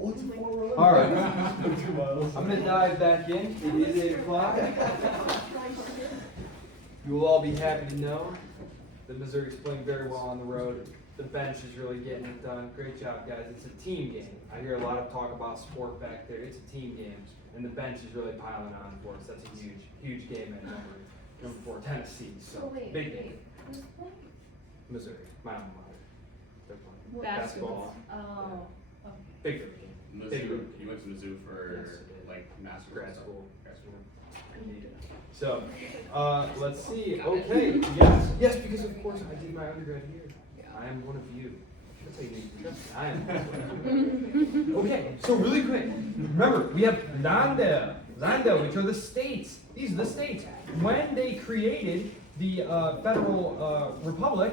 All right, I'm going to dive back in. It is 8 o'clock. You will all be happy to know that Missouri's playing very well on the road. The bench is really getting it done. Great job, guys. It's a team game. I hear a lot of talk about sport back there. It's a team game, and the bench is really piling on for us. That's a huge, huge game at number 4, Tennessee. So big game. Who's playing? Missouri, my alma mater. They're playing Basketball. Yeah. Oh. Big game. Mizzou, you went to Mizzou for like master's Grad stuff. school. Grad school. So, let's see. Okay, yes, because of course I did my undergrad here. I am one of you. That's how you need to trust me. I am one of you. Okay, so really quick. Remember, we have Länder, which are the states. These are the states. When they created the federal republic,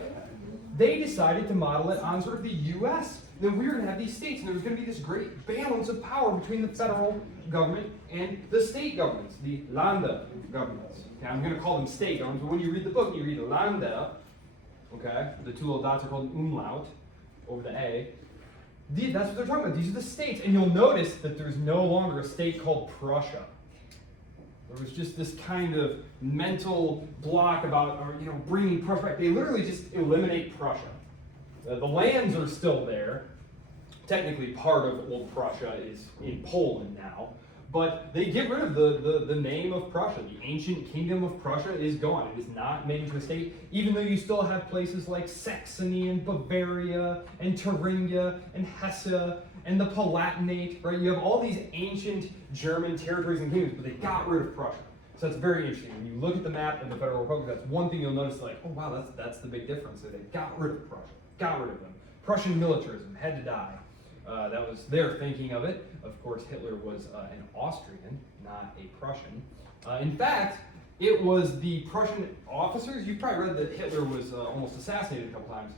they decided to model it on sort of the U.S. Then we were going to have these states, and there was going to be this great balance of power between the federal government and the state governments, the Länder governments. Okay, I'm going to call them state governments, but when you read the book and you read Länder, okay, the two little dots are called an umlaut over the A. That's what they're talking about. These are the states, and you'll notice that there's no longer a state called Prussia. There was just this kind of mental block about, bringing Prussia back. They literally just eliminate Prussia. The lands are still there. Technically, part of old Prussia is in Poland now, but they get rid of the name of Prussia. The ancient kingdom of Prussia is gone. It is not made into a state, even though you still have places like Saxony and Bavaria and Thuringia and Hesse and the Palatinate, right? You have all these ancient German territories and kingdoms, but they got rid of Prussia. So that's very interesting. When you look at the map of the Federal Republic, that's one thing you'll notice, like, oh wow, that's the big difference. So they got rid of Prussia, got rid of them. Prussian militarism had to die. That was their thinking of it. Of course, Hitler was an Austrian, not a Prussian. In fact, it was the Prussian officers. You've probably read that Hitler was almost assassinated a couple times.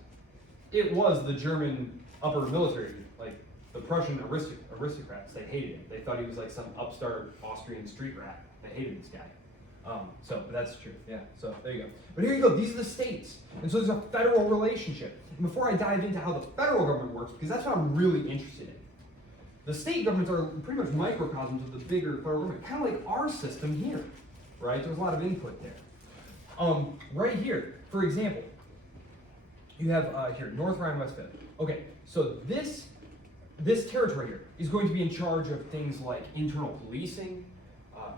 It was the German upper military, like the Prussian aristocrats. They hated him. They thought he was like some upstart Austrian street rat. They hated this guy. But that's true. Yeah. So there you go. But here you go. These are the states, and so there's a federal relationship. And before I dive into how the federal government works, because that's what I'm really interested in, the state governments are pretty much microcosms of the bigger federal government, kind of like our system here, right? There's a lot of input there. Right here, for example, you have here North Rhine-Westphalia. Okay, so this territory here is going to be in charge of things like internal policing.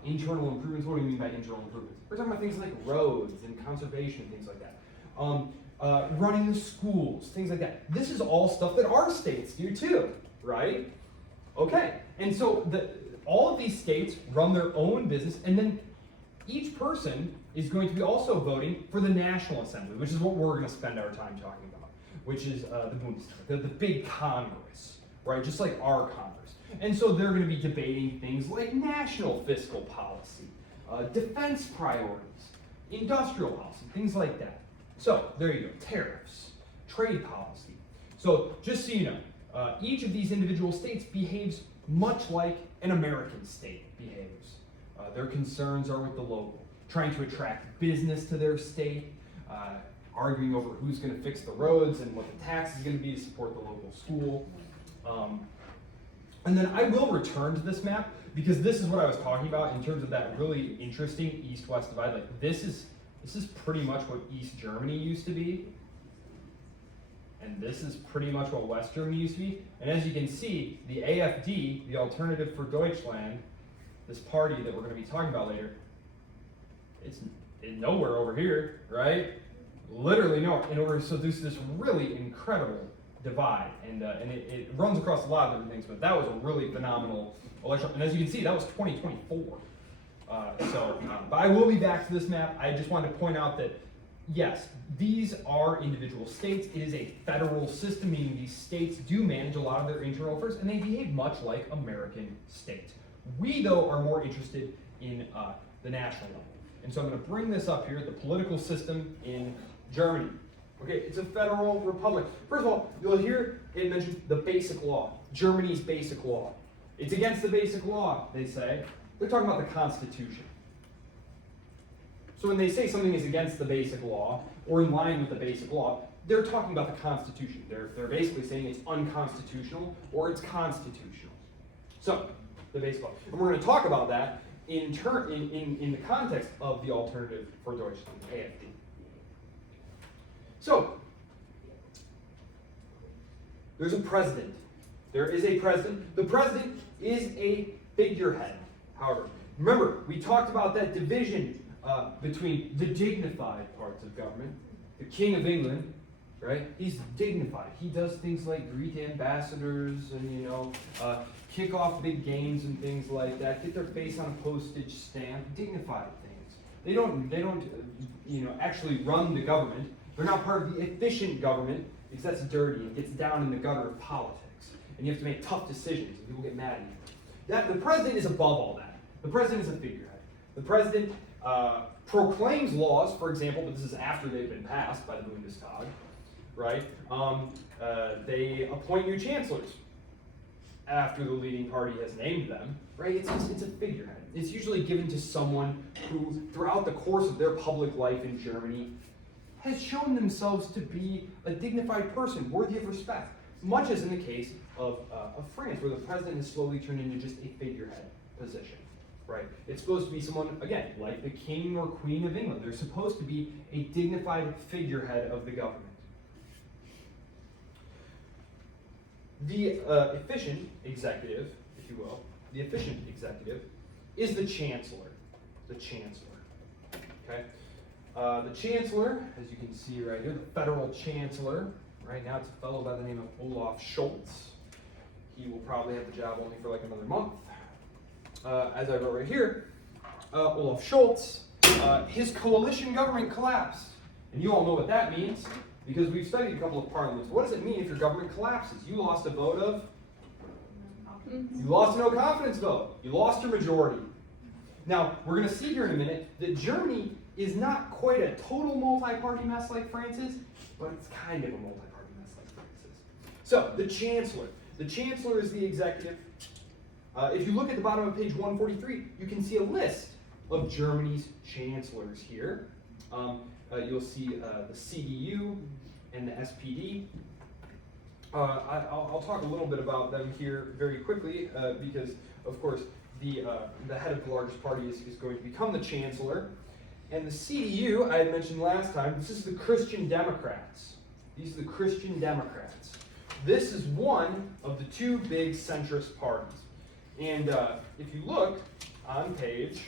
Internal improvements. What do you mean by internal improvements? We're talking about things like roads and conservation, things like that. Running the schools, things like that. This is all stuff that our states do too, right? Okay, and so all of these states run their own business, and then each person is going to be also voting for the National Assembly, which is what we're going to spend our time talking about, which is the Bundestag, the big Congress, right? Just like our Congress. And so they're going to be debating things like national fiscal policy, defense priorities, industrial policy, things like that. So there you go, tariffs, trade policy. So just so you know, each of these individual states behaves much like an American state behaves. Their concerns are with the local, trying to attract business to their state, arguing over who's going to fix the roads and what the tax is going to be to support the local school. And then I will return to this map because this is what I was talking about in terms of that really interesting east-west divide. Like this is pretty much what East Germany used to be. And this is pretty much what West Germany used to be. And as you can see, the AfD, the Alternative for Deutschland, this party that we're going to be talking about later, it's nowhere over here, right? Literally nowhere. In order, so there's this really incredible divide, and it runs across a lot of different things, but that was a really phenomenal election. And as you can see, that was 2024. But I will be back to this map. I just wanted to point out that, yes, these are individual states. It is a federal system, meaning these states do manage a lot of their internal affairs, and they behave much like American states. We, though, are more interested in the national level. And so I'm going to bring this up here, the political system in Germany. Okay, it's a federal republic. First of all, you'll hear it mentioned the basic law, Germany's basic law. It's against the basic law, they say. They're talking about the Constitution. So when they say something is against the basic law, or in line with the basic law, they're talking about the Constitution. They're basically saying it's unconstitutional, or it's constitutional. So, the base club. And we're going to talk about that in the context of the Alternative for Deutschland, AfD. So, there's a president. There is a president. The president is a figurehead. However, remember, we talked about that division between the dignified parts of government. The King of England, right? He's dignified. He does things like greet ambassadors and, kick off big games and things like that. Get their face on a postage stamp. Dignified things. They don't actually run the government. They're not part of the efficient government because that's dirty and gets down in the gutter of politics. And you have to make tough decisions and people get mad at you. The president is above all that. The president is a figurehead. The president proclaims laws, for example, but this is after they've been passed by the Bundestag, right? They appoint new chancellors after the leading party has named them, right? It's a figurehead. It's usually given to someone who, throughout the course of their public life in Germany, has shown themselves to be a dignified person, worthy of respect, much as in the case of France, where the president has slowly turned into just a figurehead position. Right? It's supposed to be someone, again, like the King or Queen of England. They're supposed to be a dignified figurehead of the government. The efficient executive, if you will, the efficient executive is the Chancellor. The Chancellor. Okay? The Chancellor, as you can see right here, the Federal Chancellor, right now it's a fellow by the name of Olaf Scholz. He will probably have the job only for like another month. As I wrote right here, Olaf Scholz, his coalition government collapsed. And you all know what that means, because we've studied a couple of parliaments. What does it mean if your government collapses? You lost a vote of? You lost a no confidence vote. You lost your majority. Now, we're going to see here in a minute that Germany is not quite a total multi-party mess like France is, but it's kind of a multi-party mess like France is. So, the Chancellor. The Chancellor is the executive. If you look at the bottom of page 143, you can see a list of Germany's chancellors here. You'll see the CDU and the SPD. I'll talk a little bit about them here very quickly because, of course, the head of the largest party is going to become the chancellor. And the CDU, I had mentioned last time, this is the Christian Democrats. These are the Christian Democrats. This is one of the two big centrist parties. And if you look on page,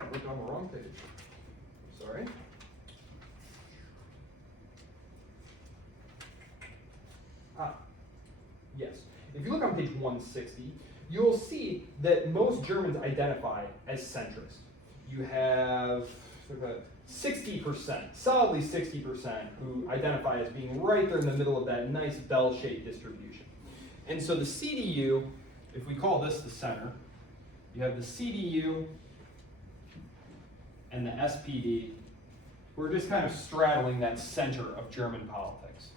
I looked on the wrong page. Sorry. Yes. If you look on page 160, you'll see that most Germans identify as centrist. You have 60%, solidly 60%, who identify as being right there in the middle of that nice bell-shaped distribution. And so the CDU, if we call this the center, you have the CDU and the SPD. We're just kind of straddling that center of German politics.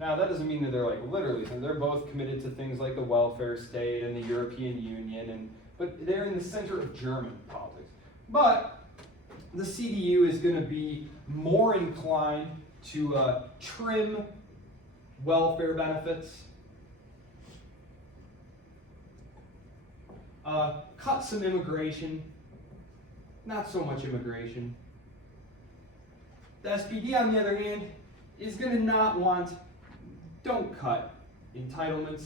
Now, that doesn't mean that they're like literally, they're both committed to things like the welfare state and the European Union, but they're in the center of German politics. But the CDU is going to be more inclined to trim welfare benefits, cut some immigration, not so much immigration. The SPD, on the other hand, is going to not want, don't cut entitlements.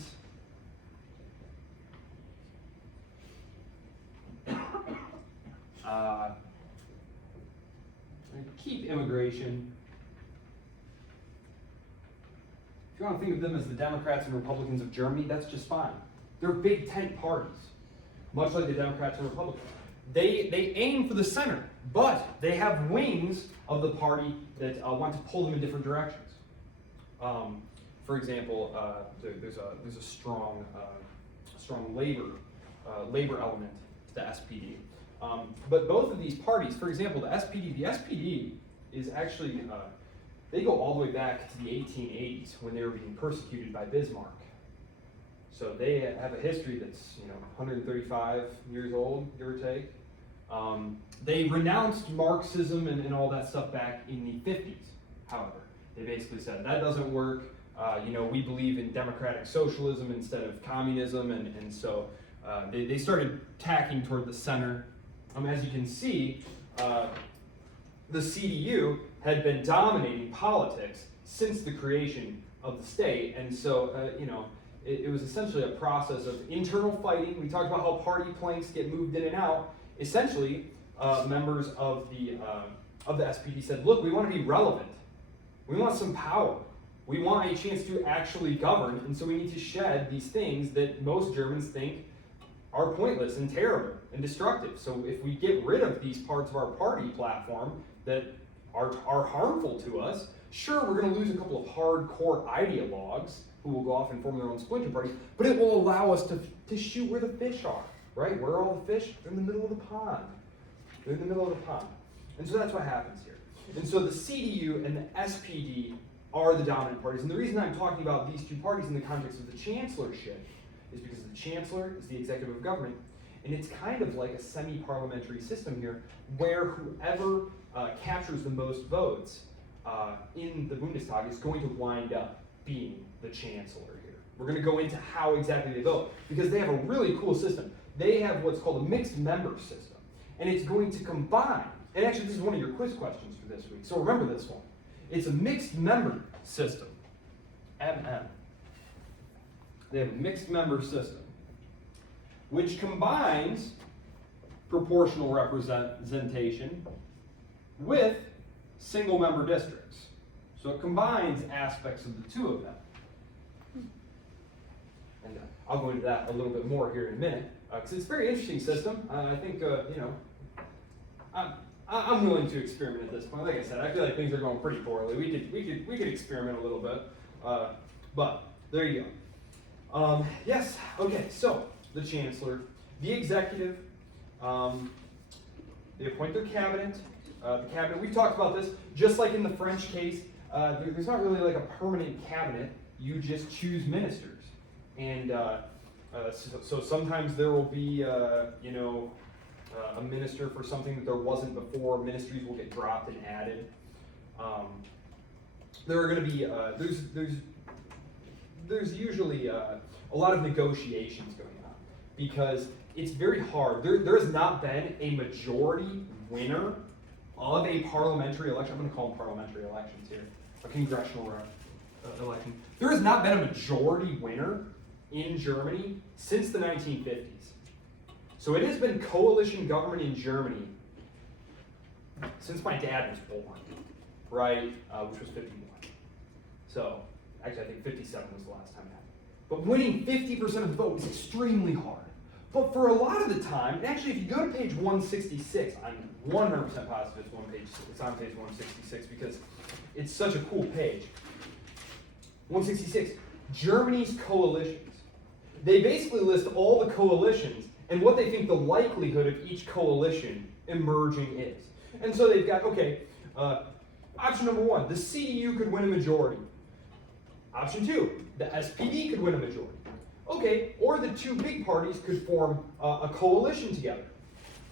Keep immigration. If you want to think of them as the Democrats and Republicans of Germany, that's just fine. They're big tent parties, much like the Democrats and Republicans. They aim for the center, but they have wings of the party that want to pull them in different directions. For example, there's a strong labor element to the SPD. But both of these parties, for example, the SPD is actually, they go all the way back to the 1880s when they were being persecuted by Bismarck. So they have a history that's 135 years old, give or take. They renounced Marxism and all that stuff back in the 50s, however. They basically said, that doesn't work. we believe in democratic socialism instead of communism, and so they started tacking toward the center. As you can see, the CDU had been dominating politics since the creation of the state, and so it was essentially a process of internal fighting. We talked about how party planks get moved in and out. Essentially, members of the SPD said, look, we want to be relevant. We want some power. We want a chance to actually govern, and so we need to shed these things that most Germans think are pointless and terrible and destructive. So if we get rid of these parts of our party platform that are harmful to us, sure, we're going to lose a couple of hardcore ideologues who will go off and form their own splinter party, but it will allow us to shoot where the fish are, right? Where are all the fish? They're in the middle of the pond. They're in the middle of the pond. And so that's what happens here. And so the CDU and the SPD are the dominant parties. And the reason I'm talking about these two parties in the context of the chancellorship is because the chancellor is the executive of government, and it's kind of like a semi-parliamentary system here where whoever captures the most votes in the Bundestag is going to wind up being the chancellor here. We're going to go into how exactly they vote, because they have a really cool system. They have what's called a mixed member system, and it's going to combine, and actually this is one of your quiz questions for this week, so remember this one. It's a mixed member system, MM. They have a mixed member system, which combines proportional representation with single member districts. So it combines aspects of the two of them. And I'll go into that a little bit more here in a minute, because it's a very interesting system. I think, I'm willing to experiment at this point. Like I said, I feel like things are going pretty poorly. We could experiment a little bit, but there you go. Yes. Okay. So the chancellor, the executive, they appoint their cabinet. The cabinet. We've talked about this. Just like in the French case, there's not really like a permanent cabinet. You just choose ministers, and so sometimes there will be a minister for something that there wasn't before. Ministries will get dropped and added. There are going to be there's usually a lot of negotiations going on, because it's very hard. There has not been a majority winner of a parliamentary election. I'm going to call them parliamentary elections here, a congressional election. There has not been a majority winner in Germany since the 1950s. So it has been coalition government in Germany since my dad was born, right, which was 51. So, actually I think 57 was the last time it happened. But winning 50% of the vote is extremely hard. But for a lot of the time, and actually if you go to page 166, I'm 100% positive it's on page 166 because it's such a cool page. 166, Germany's coalitions. They basically list all the coalitions and what they think the likelihood of each coalition emerging is. And so they've got, option number one, the CDU could win a majority. Option two, the SPD could win a majority. Okay, or the two big parties could form a coalition together.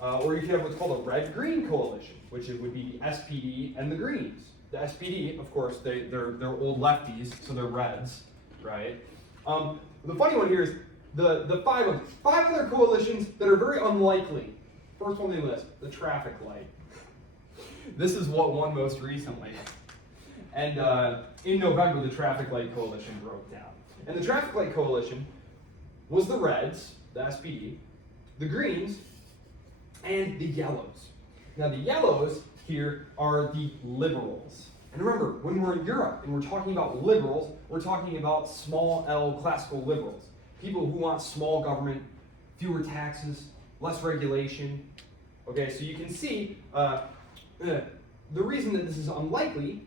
Or you could have what's called a red-green coalition, which would be the SPD and the Greens. The SPD, of course, they're old lefties, so they're reds, right? The funny one here is the five other coalitions that are very unlikely. First one they list, the traffic light. This is what won most recently. And in November, the traffic light coalition broke down. And the traffic light coalition was the Reds, the SPD, the Greens, and the Yellows. Now the Yellows here are the Liberals. And remember, when we're in Europe and we're talking about liberals, we're talking about small L classical liberals. People who want small government, fewer taxes, less regulation. Okay, so you can see the reason that this is unlikely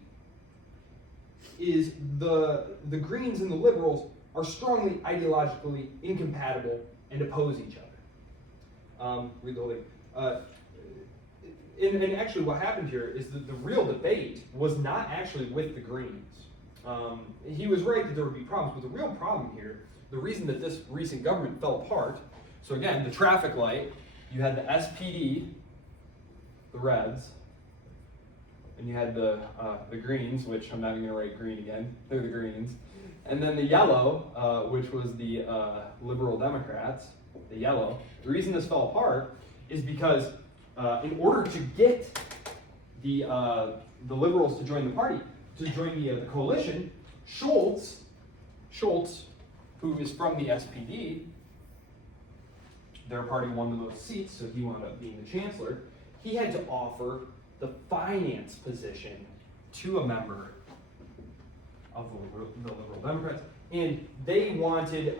is the Greens and the Liberals are strongly ideologically incompatible and oppose each other. Read the whole thing. And actually what happened here is that the real debate was not actually with the Greens. He was right that there would be problems, but the real problem here, the reason that this recent government fell apart, so again, the traffic light, you had the SPD, the Reds, and you had the Greens, which I'm not even going to write green again, they're the Greens, And then the yellow, which was the Liberal Democrats, the yellow. The reason this fell apart is because in order to get the Liberals to join the party, to join the coalition, Schultz, who is from the SPD, their party won the most seats, so he wound up being the chancellor. He had to offer the finance position to a member of the Liberal Democrats, and they wanted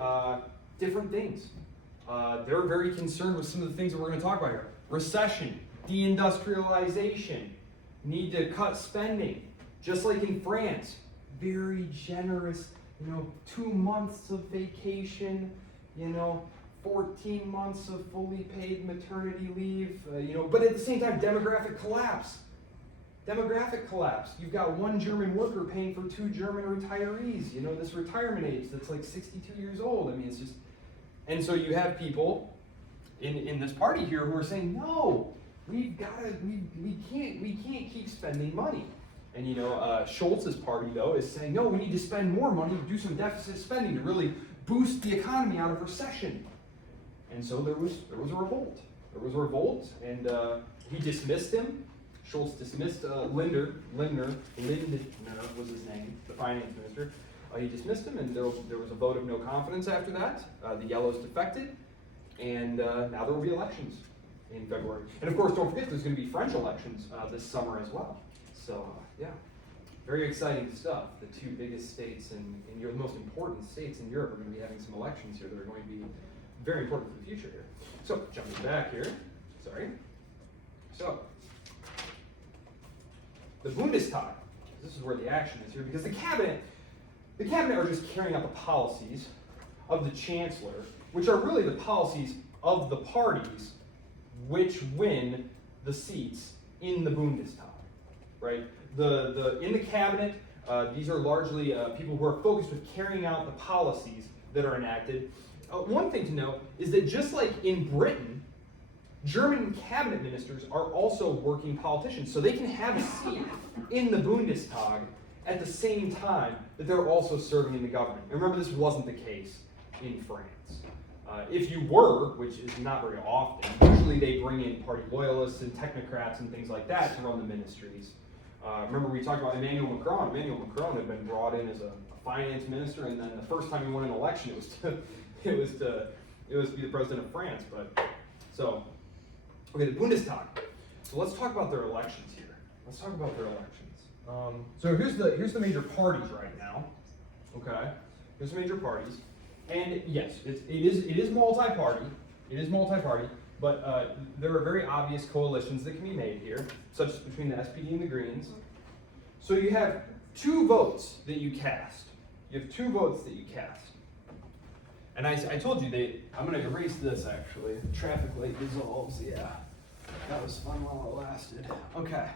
different things. They were very concerned with some of the things that we're going to talk about here. Recession, deindustrialization, need to cut spending, just like in France. Very generous, 2 months of vacation, 14 months of fully paid maternity leave, but at the same time, demographic collapse. You've got one German worker paying for 2 German retirees, this retirement age that's like 62 years old. I mean, it's just, and so you have people in this party here who are saying, no, we can't keep spending money. And Schultz's party though is saying, no, we need to spend more money, do some deficit spending to really boost the economy out of recession. And so there was a revolt. There was a revolt, and he dismissed him. Schultz dismissed Lindner was his name, the finance minister. He dismissed him, and there was a vote of no confidence after that. The Yellows defected, and now there will be elections in February. And of course, don't forget, there's going to be French elections this summer as well. So yeah, very exciting stuff. The 2 biggest states and the most important states in Europe are going to be having some elections here that are going to be very important for the future here. So jumping back here, So the Bundestag, this is where the action is here, because the cabinet are just carrying out the policies of the chancellor, which are really the policies of the parties which win the seats in the Bundestag, right? In the cabinet, these are largely people who are focused with carrying out the policies that are enacted. One thing to note is that just like in Britain, German cabinet ministers are also working politicians, so they can have a seat in the Bundestag at the same time that they're also serving in the government. And remember, this wasn't the case in France. If you were, which is not very often, usually they bring in party loyalists and technocrats and things like that to run the ministries. Remember we talked about Emmanuel Macron. Emmanuel Macron had been brought in as a finance minister, and then the first time he won an election, it was to be the president of France. But so, okay, the Bundestag. So let's talk about their elections here. So here's the major parties right now. Okay, here's the major parties, and yes, it is multi-party. But there are very obvious coalitions that can be made here, such as between the SPD and the Greens. So you have 2 votes that you cast. And I told you I'm going to erase this actually. Traffic light dissolves, yeah. That was fun while it lasted. Okay,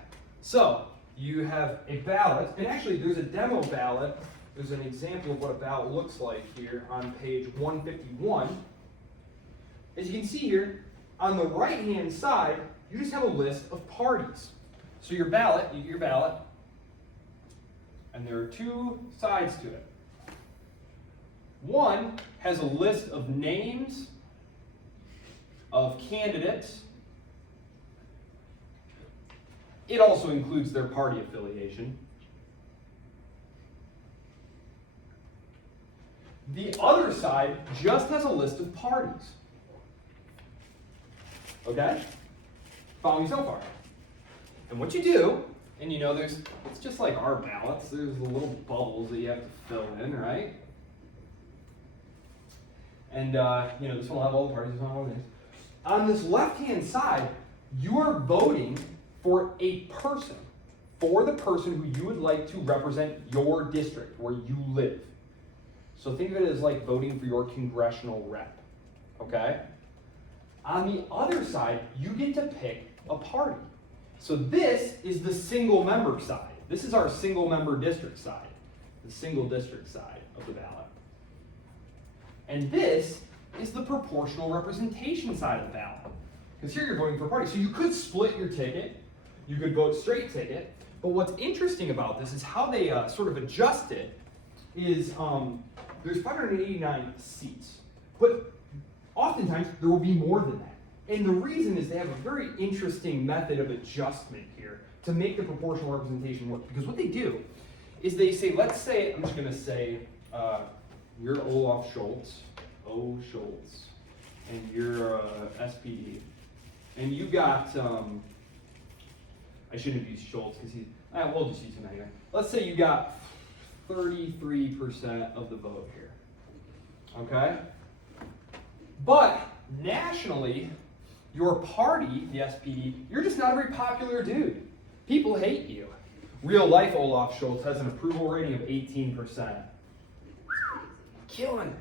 so you have a ballot, and actually there's a demo ballot. There's an example of what a ballot looks like here on page 151. As you can see here, on the right-hand side, you just have a list of parties. So you get your ballot, and there are 2 sides to it. One has a list of names of candidates. It also includes their party affiliation. The other side just has a list of parties. Okay? Follow me so far. And what you do, and it's just like our ballots, there's the little bubbles that you have to fill in, right? And this one will have all the parties, this one will have all these. On this left-hand side, you are voting for a person, for the person who you would like to represent your district, where you live. So think of it as like voting for your congressional rep, okay? On the other side, you get to pick a party. So this is the single member side. This is our single member district side, the single district side of the ballot. And this is the proportional representation side of the ballot. Because here you're voting for a party. So you could split your ticket, you could vote straight ticket, but what's interesting about this is how they sort of adjust it is there's 589 seats, but oftentimes there will be more than that. And the reason is they have a very interesting method of adjustment here to make the proportional representation work. Because what they do is they say, let's say, I'm just going to say, you're Olaf Schultz, O. Schultz, and you're SPD. And you got, I shouldn't use Schultz because we'll just use him anyway. Let's say you got 33% of the vote here. Okay? But nationally, your party, the SPD, you're just not a very popular dude. People hate you. Real life Olaf Schultz has an approval rating of 18%. Killing it.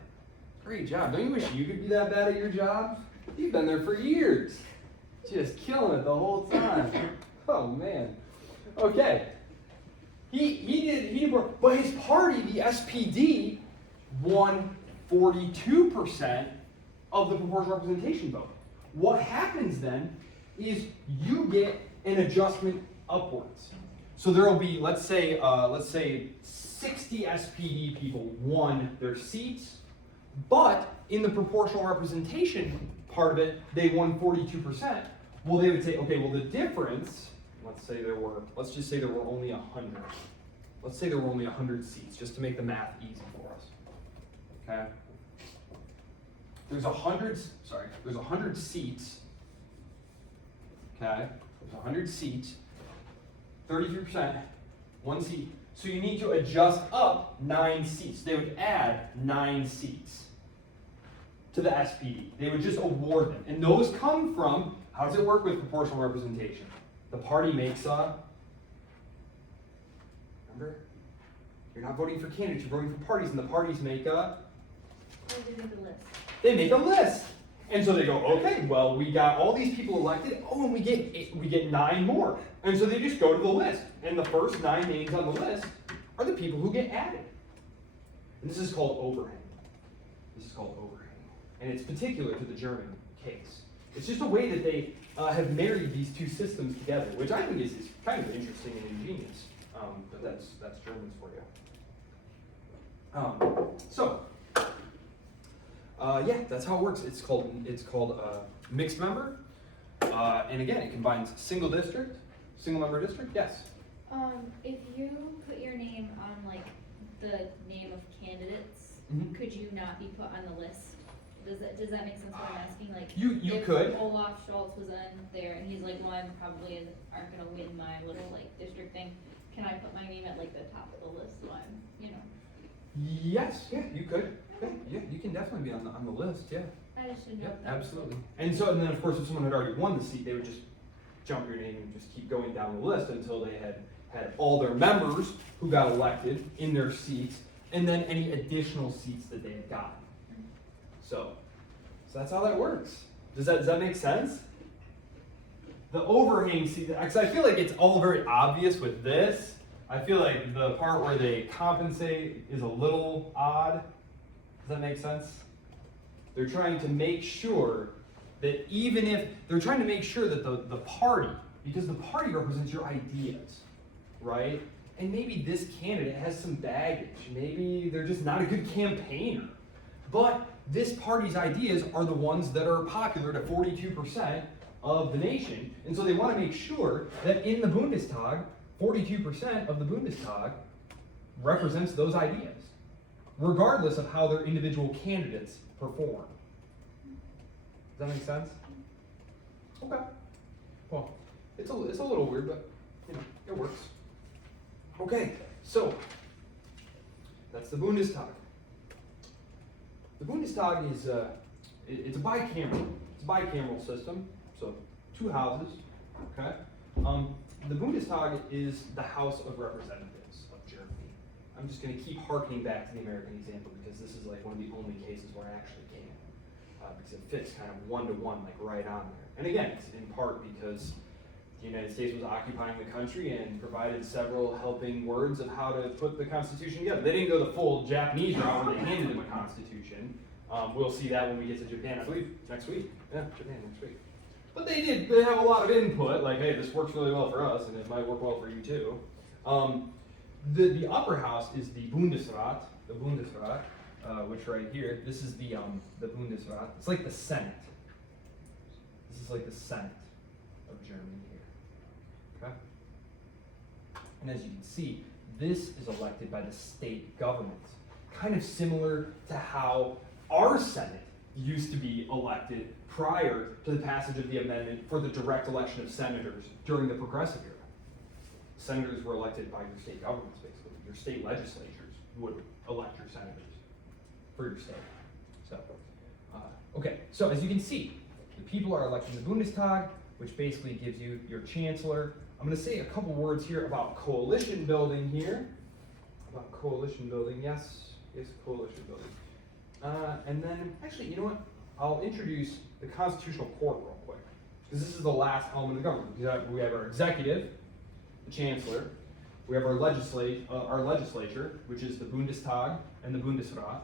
Great job. Don't you wish you could be that bad at your job? You've been there for years. Just killing it the whole time. Oh man. Okay. He did, but his party, the SPD, won 42% of the proportional representation vote. What happens then is you get an adjustment upwards. So there will be, let's say 60 SPD people won their seats, but in the proportional representation part of it, they won 42%. Well, they would say, okay, well the difference, let's just say there were only 100. Let's say there were only 100 seats, just to make the math easy for us. Okay? There's 100 seats. Okay? There's 100 seats. 33%, 1 seat. So you need to adjust up 9 seats. They would add 9 seats to the SPD. They would just award them. And those come from, how does it work with proportional representation? The party makes remember? You're not voting for candidates, you're voting for parties, and the parties make They make a list. And so they go, okay, well, we got all these people elected. Oh, and we get 9 more. And so they just go to the list. And the first 9 names on the list are the people who get added. And this is called overhang. And it's particular to the German case. It's just a way that they have married these two systems together, which I think is kind of interesting and ingenious. But that's Germans for you. Yeah, that's how it works. It's called mixed member, and again, it combines single member district. Yes. If you put your name on like the name of candidates, could you not be put on the list? Does that make sense? What I'm asking, like you if could. Olaf Schultz was in there and he's like, well, I'm probably aren't gonna win my little like district thing. Can I put my name at like the top of the list? So I'm, Yes, yeah, you could. Yeah, you can definitely be on the list. Yeah. I just didn't know. Yeah, absolutely. And then of course, if someone had already won the seat, they would just jump your name and just keep going down the list until they had all their members who got elected in their seats, and then any additional seats that they had gotten. So that's how that works. Does that make sense? The overhang seat, because I feel like it's all very obvious with this. I feel like the part where they compensate is a little odd. Does that make sense? They're trying to make sure that the party, because the party represents your ideas, right? And maybe this candidate has some baggage. Maybe they're just not a good campaigner. But this party's ideas are the ones that are popular to 42% of the nation. And so they want to make sure that in the Bundestag, 42% of the Bundestag represents those ideas, regardless of how their individual candidates perform. Does that make sense? Okay. Well, it's a little weird, but it works. Okay, so that's the Bundestag. The Bundestag is it's a bicameral. It's a bicameral system, so 2 houses. Okay. The Bundestag is the House of Representatives of Germany. I'm just going to keep harkening back to the American example because this is like one of the only cases where I actually can, because it fits kind of 1-to-1, like right on there. And again, it's in part because the United States was occupying the country and provided several helping words of how to put the Constitution together. They didn't go the full Japanese route where they handed them a Constitution. We'll see that when we get to Japan, I believe, next week. Yeah, Japan next week. But they have a lot of input, like, hey, this works really well for us, and it might work well for you too. The upper house is the Bundesrat, the Bundesrat, which right here, this is the Bundesrat. It's like the Senate. This is like the Senate of Germany here. Okay? And as you can see, this is elected by the state governments. Kind of similar to how our Senate used to be elected prior to the passage of the amendment for the direct election of senators during the Progressive era. Senators were elected by your state governments, basically. Your state legislatures would elect your senators for your state. So, okay, so as you can see, the people are elected in the Bundestag, which basically gives you your chancellor. I'm going to say a couple words here about coalition building here. About coalition building, yes, coalition building. And then, actually, you know what? I'll introduce the Constitutional Court real quick, because this is the last element of the government. We have our executive, the chancellor. We have our legislature, which is the Bundestag and the Bundesrat.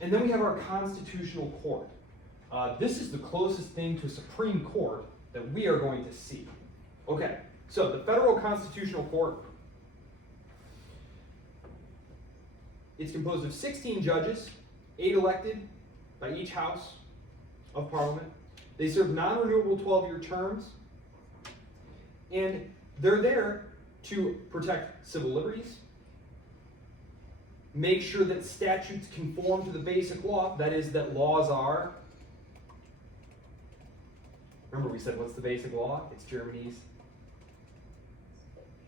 And then we have our Constitutional Court. This is the closest thing to a Supreme Court that we are going to see. Okay, so the Federal Constitutional Court, it's composed of 16 judges, 8 elected by each house of parliament. They serve non-renewable 12-year terms, and they're there to protect civil liberties, make sure that statutes conform to the basic law, that is, that laws are, remember we said what's the basic law? It's Germany's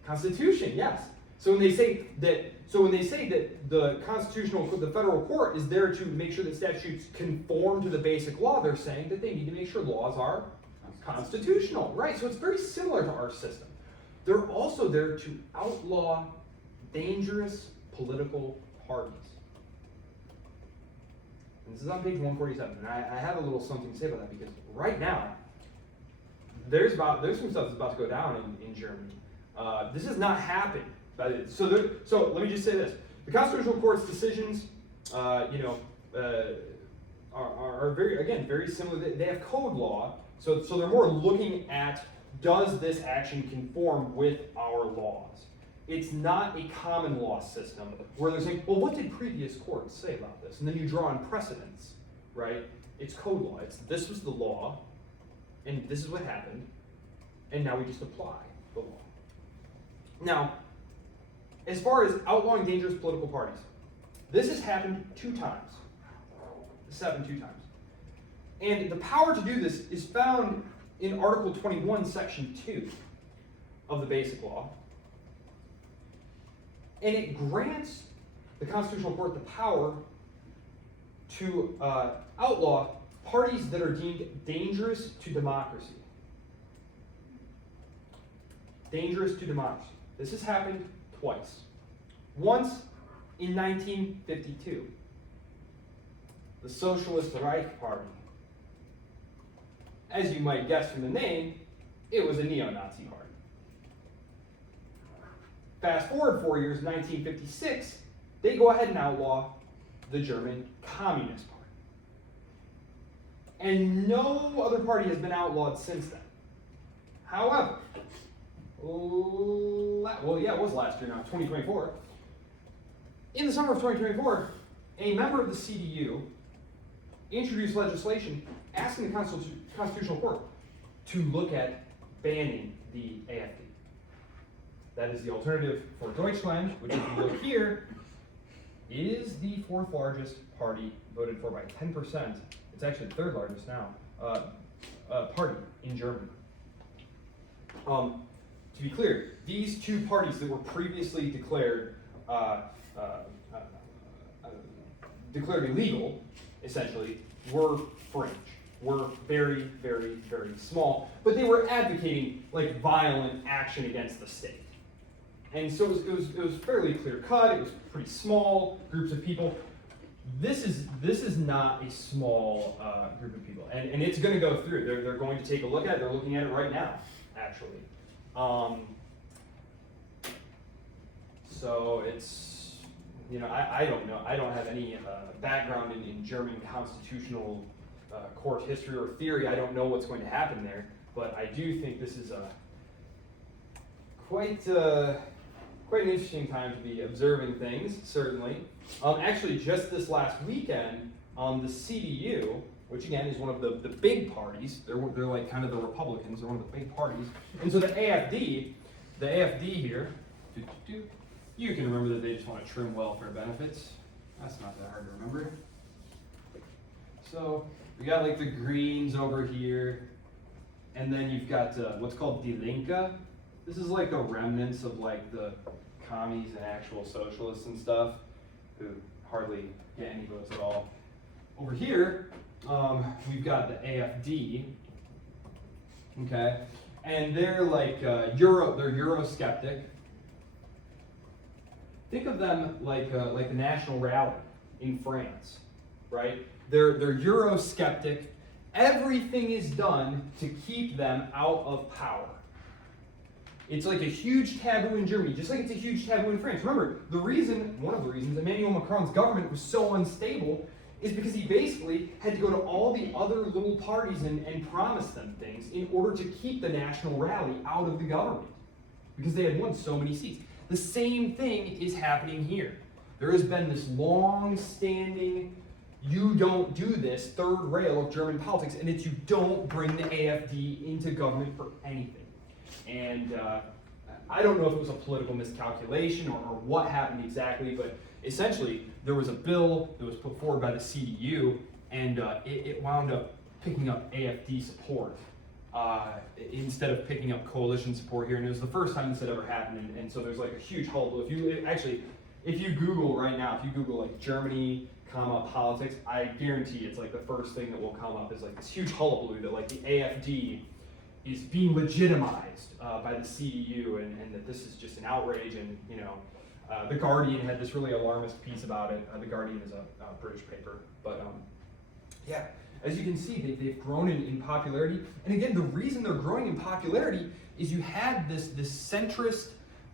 Constitution, yes. So when they say that the federal court is there to make sure that statutes conform to the basic law, they're saying that they need to make sure laws are constitutional, right? So it's very similar to our system. They're also there to outlaw dangerous political parties. And this is on page 147, and I have a little something to say about that, because right now, there's some stuff that's about to go down in Germany. This has not happened. So let me just say this: the Constitutional Court's decisions, are very similar. They have code law, so they're more looking at, does this action conform with our laws? It's not a common law system where they're saying, well, what did previous courts say about this? And then you draw on precedents, right? It's code law. This was the law, and this is what happened, and now we just apply the law. Now, as far as outlawing dangerous political parties, this has happened 2 times. This has happened 2 times. And the power to do this is found in Article 21, Section 2 of the Basic Law. And it grants the Constitutional Court the power to outlaw parties that are deemed dangerous to democracy. Dangerous to democracy. This has happened twice. Once in 1952, the Socialist Reich Party. As you might guess from the name, it was a neo-Nazi party. Fast forward 4 years, 1956, they go ahead and outlaw the German Communist Party. And no other party has been outlawed since then. However, it was last year now, 2024. In the summer of 2024, a member of the CDU introduced legislation asking the Constitutional Court to look at banning the AfD. That is the alternative for Deutschland, which, if you look here, is the 4th largest party, voted for by 10%. It's actually the 3rd largest now, party in Germany. To be clear, these 2 parties that were previously declared illegal, essentially, were fringe, were very, very, very small, but they were advocating like violent action against the state. And so it was fairly clear cut. It was pretty small groups of people. This is not a small group of people, and it's going to go through. They're going to take a look at it. They're looking at it right now, actually. So it's, I don't know. I don't have any background in German constitutional court history or theory. I don't know what's going to happen there, but I do think this is quite quite an interesting time to be observing things, certainly. Actually, just this last weekend, the CDU, which again is one of the big parties, they're like kind of the Republicans, they're one of the big parties, and so the AFD here, you can remember that they just want to trim welfare benefits. That's not that hard to remember. So we got like the Greens over here, and then you've got what's called Die Linke. This is like the remnants of like the commies and actual socialists and stuff, who hardly get any votes at all. Over here, we've got the AFD, okay, and they're like they're Eurosceptic. Think of them like the National Rally in France, right? They're Eurosceptic. Everything is done to keep them out of power. It's like a huge taboo in Germany, just like it's a huge taboo in France. Remember, one of the reasons Emmanuel Macron's government was so unstable is because he basically had to go to all the other little parties and promise them things in order to keep the National Rally out of the government, because they had won so many seats. The same thing is happening here. There has been this long-standing, you don't do this, third rail of German politics, and it's you don't bring the AFD into government for anything. And I don't know if it was a political miscalculation or what happened exactly, but essentially there was a bill that was put forward by the CDU, and it wound up picking up AFD support instead of picking up coalition support here. And it was the first time this had ever happened, and so there's like a huge hullabaloo. If you Google right now, if you Google like Germany, politics, I guarantee it's like the first thing that will come up is like this huge hullabaloo that like the AFD is being legitimized by the CDU, and that this is just an outrage. And you know, The Guardian had this really alarmist piece about it. The Guardian is a British paper, but yeah, as you can see, they've grown in popularity. And again, the reason they're growing in popularity is you had this centrist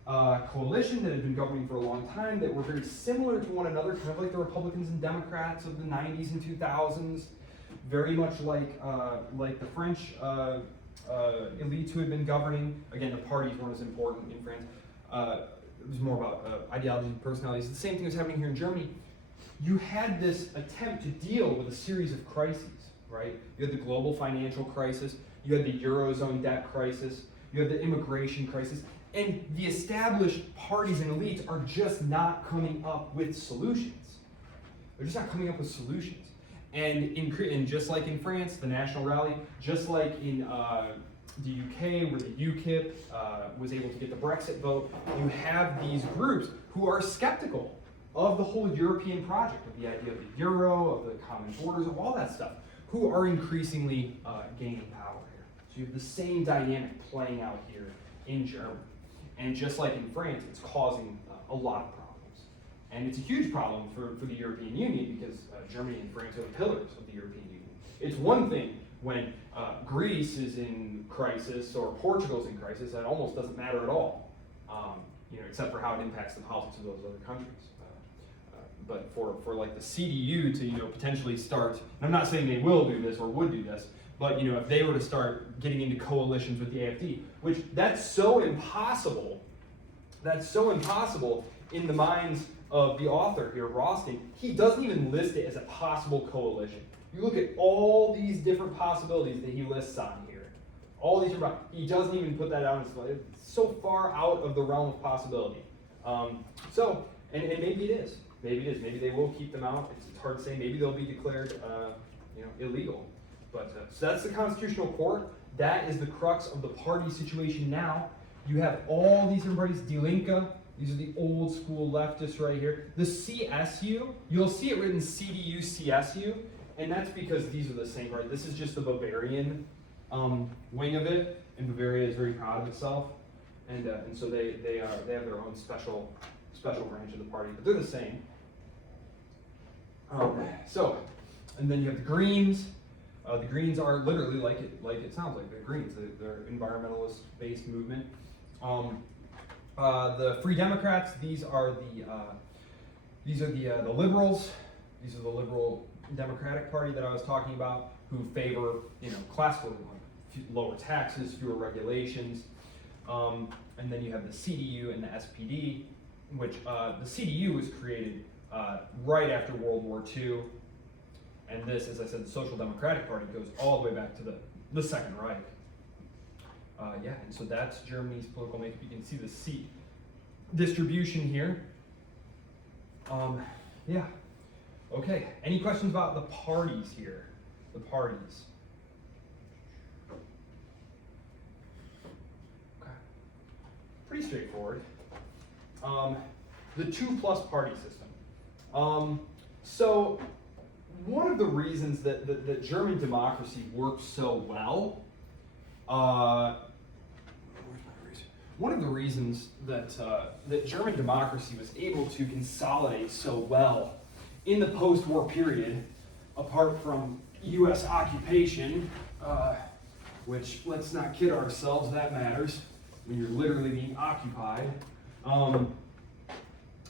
coalition that had been governing for a long time that were very similar to one another, kind of like the Republicans and Democrats of the 90s and 2000s, very much like the French elites who had been governing. Again, the parties weren't as important in France. It was more about ideology and personalities. The same thing was happening here in Germany. You had this attempt to deal with a series of crises, right? You had the global financial crisis, you had the Eurozone debt crisis, you had the immigration crisis, and the established parties and elites are just not coming up with solutions. They're just not coming up with solutions. And just like in France, the National Rally, just like in the UK, where the UKIP was able to get the Brexit vote, you have these groups who are skeptical of the whole European project, of the idea of the euro, of the common borders, of all that stuff, who are increasingly gaining power here. So you have the same dynamic playing out here in Germany. And just like in France, it's causing a lot of problems. And it's a huge problem for the European Union, because Germany and France are the pillars of the European Union. It's one thing when Greece is in crisis or Portugal's in crisis, that almost doesn't matter at all, except for how it impacts the politics of those other countries. But for like the CDU to potentially start, and I'm not saying they will do this or would do this, but if they were to start getting into coalitions with the AFD, which that's so impossible in the minds of the author here, Rothstein. He doesn't even list it as a possible coalition. You look at all these different possibilities that he lists on here. All these different, he doesn't even put that out. It's so far out of the realm of possibility. And maybe it is. Maybe they will keep them out. It's hard to say. Maybe they'll be declared, illegal. But so that's the Constitutional Court. That is the crux of the party situation now. You have all these different parties. Die Linke. These are the old school leftists right here. The CSU. You'll see it written CDU, CSU, and that's because these are the same party. This is just the Bavarian wing of it, and Bavaria is very proud of itself, and so they have their own special branch of the party, but they're the same. And then you have the Greens. The Greens are literally like it sounds like. They're Greens. They're environmentalist-based movement. The Free Democrats. These are the liberals. These are the liberal Democratic Party that I was talking about, who favor classical lower taxes, fewer regulations. And then you have the CDU and the SPD, which the CDU was created right after World War II. And this, as I said, the Social Democratic Party goes all the way back to the Second Reich. Yeah, and so that's Germany's political makeup. You can see the seat distribution here. Yeah. Okay, any questions about the parties here? The parties. Okay. Pretty straightforward. The 2+ party system. So one of the reasons that German democracy works so well, one of the reasons that German democracy was able to consolidate so well in the post-war period, apart from U.S. occupation, which, let's not kid ourselves, that matters when you're literally being occupied,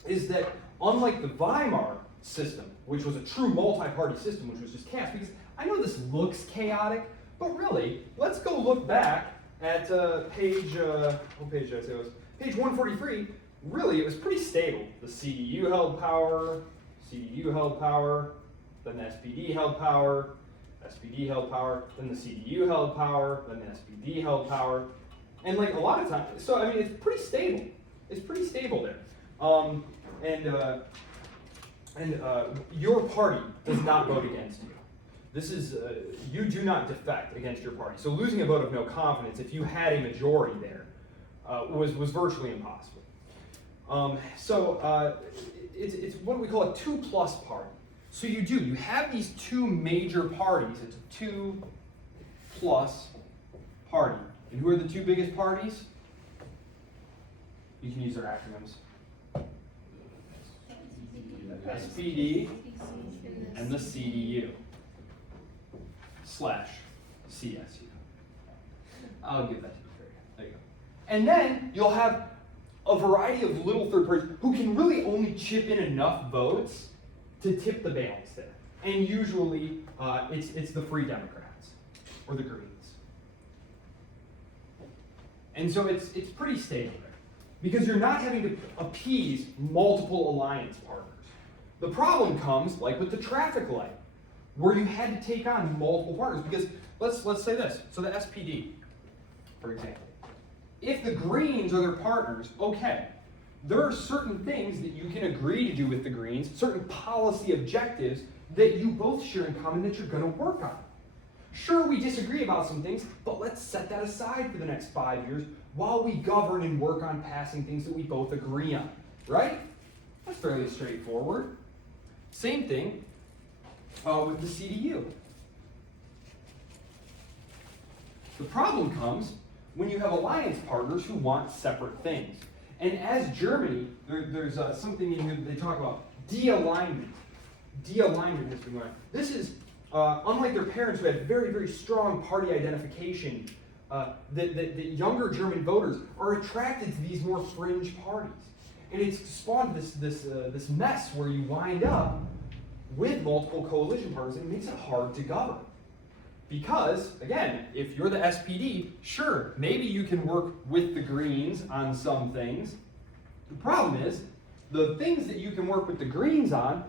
is that unlike the Weimar system, which was a true multi-party system, which was just chaos, because I know this looks chaotic, but really, let's go look back at page, what page did I say it was? Page 143. Really, it was pretty stable. The CDU held power, then the SPD held power, then the CDU held power, then the SPD held power. And like a lot of times, so I mean, it's pretty stable. It's pretty stable there. And your party does not vote against you. This is, you do not defect against your party. So losing a vote of no confidence, if you had a majority there, was virtually impossible. It's what we call a 2+ party. So you have these two major parties. It's a 2+ party. And who are the two biggest parties? You can use their acronyms. SPD and the CDU / CSU. I'll give that to you. There you go. And then you'll have a variety of little third parties who can really only chip in enough votes to tip the balance there. And usually it's the Free Democrats or the Greens. And so it's pretty stable there because you're not having to appease multiple alliance partners. The problem comes, like with the traffic light, where you had to take on multiple partners. Because let's say this. So the SPD, for example, if the Greens are their partners, okay, there are certain things that you can agree to do with the Greens, certain policy objectives that you both share in common that you're going to work on. Sure, we disagree about some things, but let's set that aside for the next 5 years while we govern and work on passing things that we both agree on, right? That's fairly straightforward. Same thing with the CDU. The problem comes when you have alliance partners who want separate things. And as Germany, there's something in here that they talk about, de-alignment. De-alignment has been going on. This is, unlike their parents who had very, very strong party identification, that younger German voters are attracted to these more fringe parties. And it's spawned this mess where you wind up with multiple coalition partners, and it makes it hard to govern. Because, again, if you're the SPD, sure, maybe you can work with the Greens on some things. The problem is, the things that you can work with the Greens on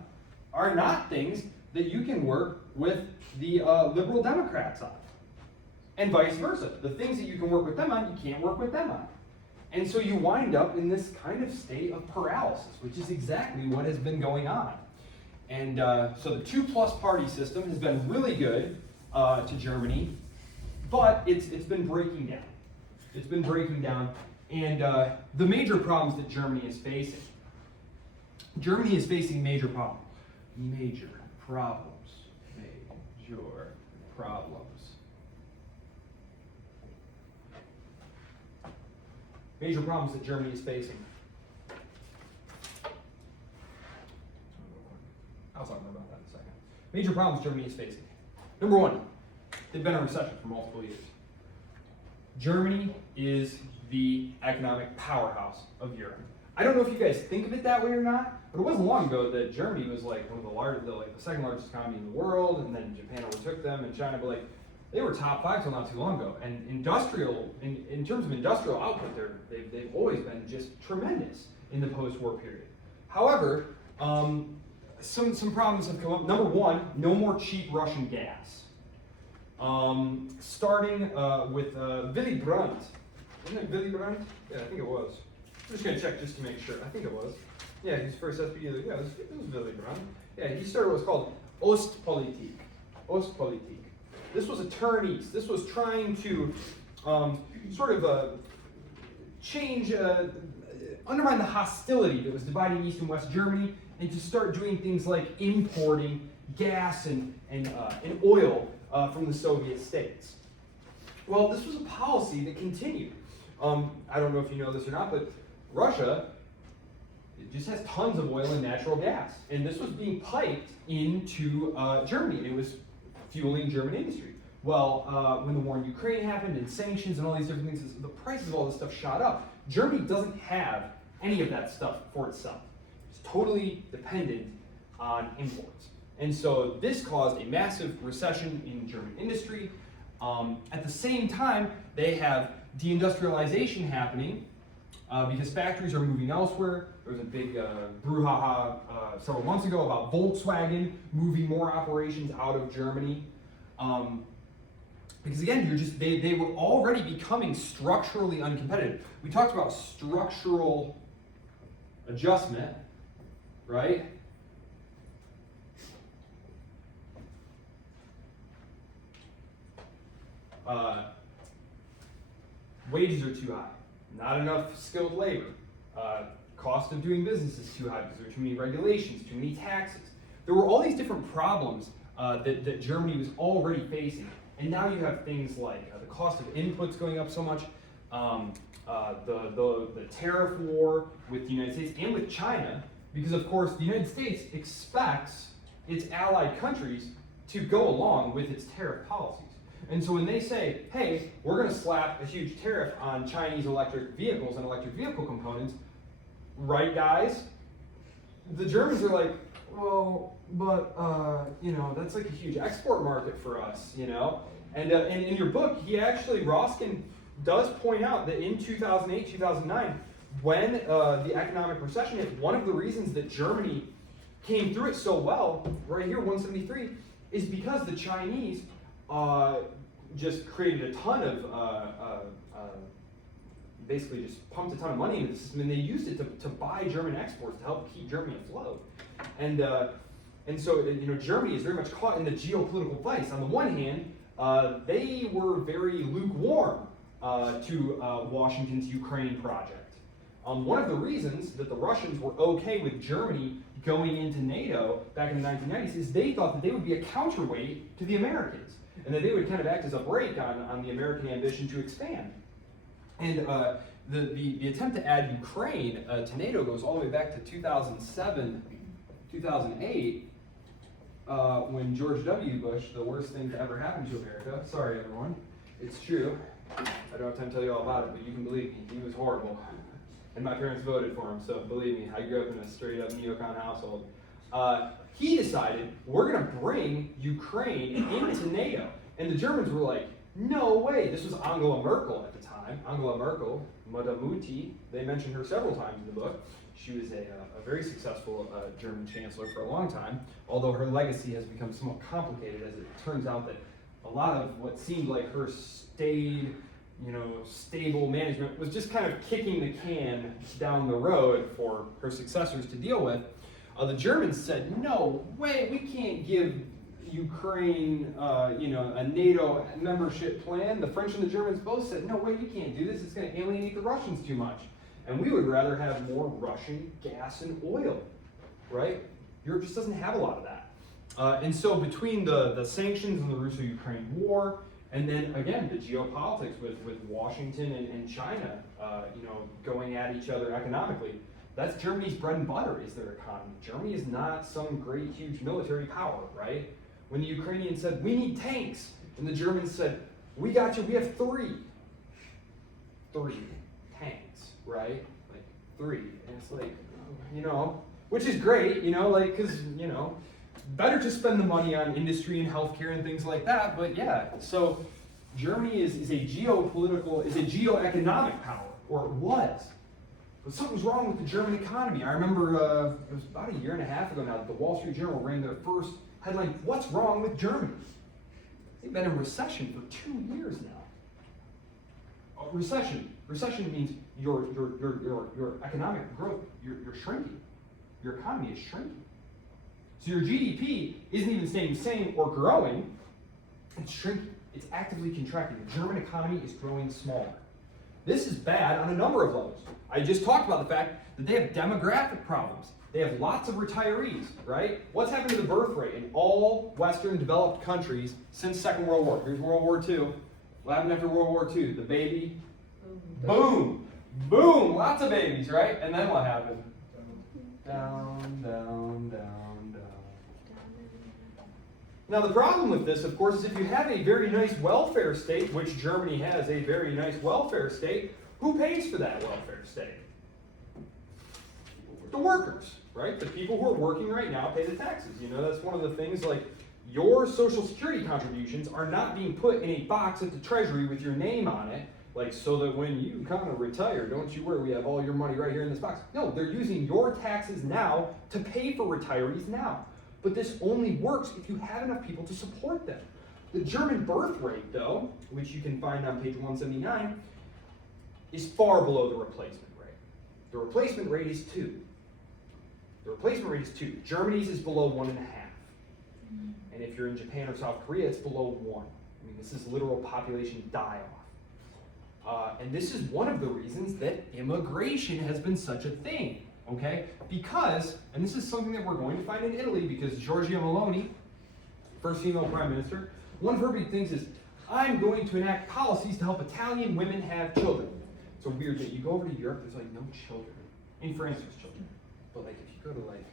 are not things that you can work with the Liberal Democrats on. And vice versa. The things that you can work with them on, you can't work with them on. And so you wind up in this kind of state of paralysis, which is exactly what has been going on. And so the 2+ party system has been really good to Germany, but it's been breaking down. It's been breaking down. And the major problems that Germany is facing. Germany is facing major problems. Major problems. Major problems that Germany is facing. I'll talk more about that in a second. Major problems Germany is facing. Number one, they've been in a recession for multiple years. Germany is the economic powerhouse of Europe. I don't know if you guys think of it that way or not, but it wasn't long ago that Germany was like one of the largest, the second largest economy in the world, and then Japan overtook them, and China. But like, they were top 5 till not too long ago. And in terms of industrial output, they've always been just tremendous in the post-war period. However, some problems have come up. Number one, no more cheap Russian gas. Starting with Willy Brandt. Isn't it Willy Brandt? Yeah, I think it was. I'm just going to check just to make sure. I think it was. Yeah, his first SPD. Yeah, it was Willy Brandt. Yeah, he started what was called Ostpolitik. Ostpolitik. This was a turn east. This was trying to change, undermine the hostility that was dividing East and West Germany, and to start doing things like importing gas and oil from the Soviet states. Well, this was a policy that continued. I don't know if you know this or not, but Russia just has tons of oil and natural gas, and this was being piped into Germany, and it was fueling German industry. Well, when the war in Ukraine happened, and sanctions and all these different things, the prices of all this stuff shot up. Germany doesn't have any of that stuff for itself. It's totally dependent on imports. And so this caused a massive recession in German industry. At the same time, they have deindustrialization happening because factories are moving elsewhere. There was a big brouhaha several months ago about Volkswagen moving more operations out of Germany. Because again, they were already becoming structurally uncompetitive. We talked about structural adjustment, right? Wages are too high, not enough skilled labor. Cost of doing business is too high because there are too many regulations, too many taxes. There were all these different problems that Germany was already facing. And now you have things like the cost of inputs going up so much, the tariff war with the United States and with China, because of course the United States expects its allied countries to go along with its tariff policies. And so when they say, hey, we're going to slap a huge tariff on Chinese electric vehicles and electric vehicle components, right guys? The Germans are like, well, but, that's like a huge export market for us, And in your book, Roskin does point out that in 2008, 2009, when the economic recession hit, one of the reasons that Germany came through it so well, right here, 173, is because the Chinese just created a ton of, basically just pumped a ton of money into the system, and they used it to buy German exports to help keep Germany afloat. And so, Germany is very much caught in the geopolitical vice. On the one hand, they were very lukewarm to Washington's Ukraine project. One of the reasons that the Russians were okay with Germany going into NATO back in the 1990s is they thought that they would be a counterweight to the Americans, and that they would kind of act as a brake on the American ambition to expand. And the attempt to add Ukraine to NATO goes all the way back to 2007, 2008, when George W. Bush, the worst thing to ever happen to America, sorry everyone, it's true, I don't have time to tell you all about it, but you can believe me, he was horrible. And my parents voted for him, so believe me, I grew up in a straight up neocon household. He decided, we're gonna bring Ukraine into NATO. And the Germans were like, no way. This was Angela Merkel at the time. Angela Merkel, Madame Mutti, they mentioned her several times in the book. She was a very successful German chancellor for a long time, although her legacy has become somewhat complicated as it turns out that a lot of what seemed like her stable management was just kind of kicking the can down the road for her successors to deal with. The Germans said, no way, we can't give Ukraine, a NATO membership plan. The French and the Germans both said, no way, you can't do this. It's going to alienate the Russians too much. And we would rather have more Russian gas and oil, right? Europe just doesn't have a lot of that. And so between the sanctions and the Russo-Ukraine war, and then again, the geopolitics with Washington and China, going at each other economically, that's Germany's bread and butter is their economy. Germany is not some great, huge military power, right? When the Ukrainians said, we need tanks, and the Germans said, we got you, we have three tanks, right? Like 3, and it's like, which is great, because, better to spend the money on industry and healthcare and things like that, but yeah, so Germany is a geoeconomic power, or it was. But something's wrong with the German economy. I remember it was about a year and a half ago now that the Wall Street Journal ran their first headline, "What's wrong with Germany?" They've been in recession for 2 years now. Recession means your economic growth, you're shrinking. Your economy is shrinking. So your GDP isn't even staying the same or growing, it's shrinking. It's actively contracting. The German economy is growing smaller. This is bad on a number of levels. I just talked about the fact that they have demographic problems. They have lots of retirees, right? What's happened to the birth rate in all Western developed countries since Second World War? Here's World War II. What happened after World War II? The baby, boom, boom, lots of babies, right? And then what happened? Down, down, down, down. Now the problem with this, of course, is if you have a very nice welfare state, which Germany has a very nice welfare state, who pays for that welfare state? The workers, right? The people who are working right now pay the taxes. You know, that's one of the things, like, your Social Security contributions are not being put in a box at the Treasury with your name on it, like, so that when you kind of retire, don't you worry, we have all your money right here in this box. No, they're using your taxes now to pay for retirees now. But this only works if you have enough people to support them. The German birth rate, though, which you can find on page 179, is far below the replacement rate. The replacement rate is 2. The replacement rate is 2. Germany's is below 1.5. And if you're in Japan or South Korea, it's below 1. I mean, this is literal population die-off. And this is one of the reasons that immigration has been such a thing, okay? Because, and this is something that we're going to find in Italy, because Giorgia Meloni, first female prime minister, one of her big things is, I'm going to enact policies to help Italian women have children. It's a weird thing. You go over to Europe, there's like no children. In France, there's children. But like if you go to like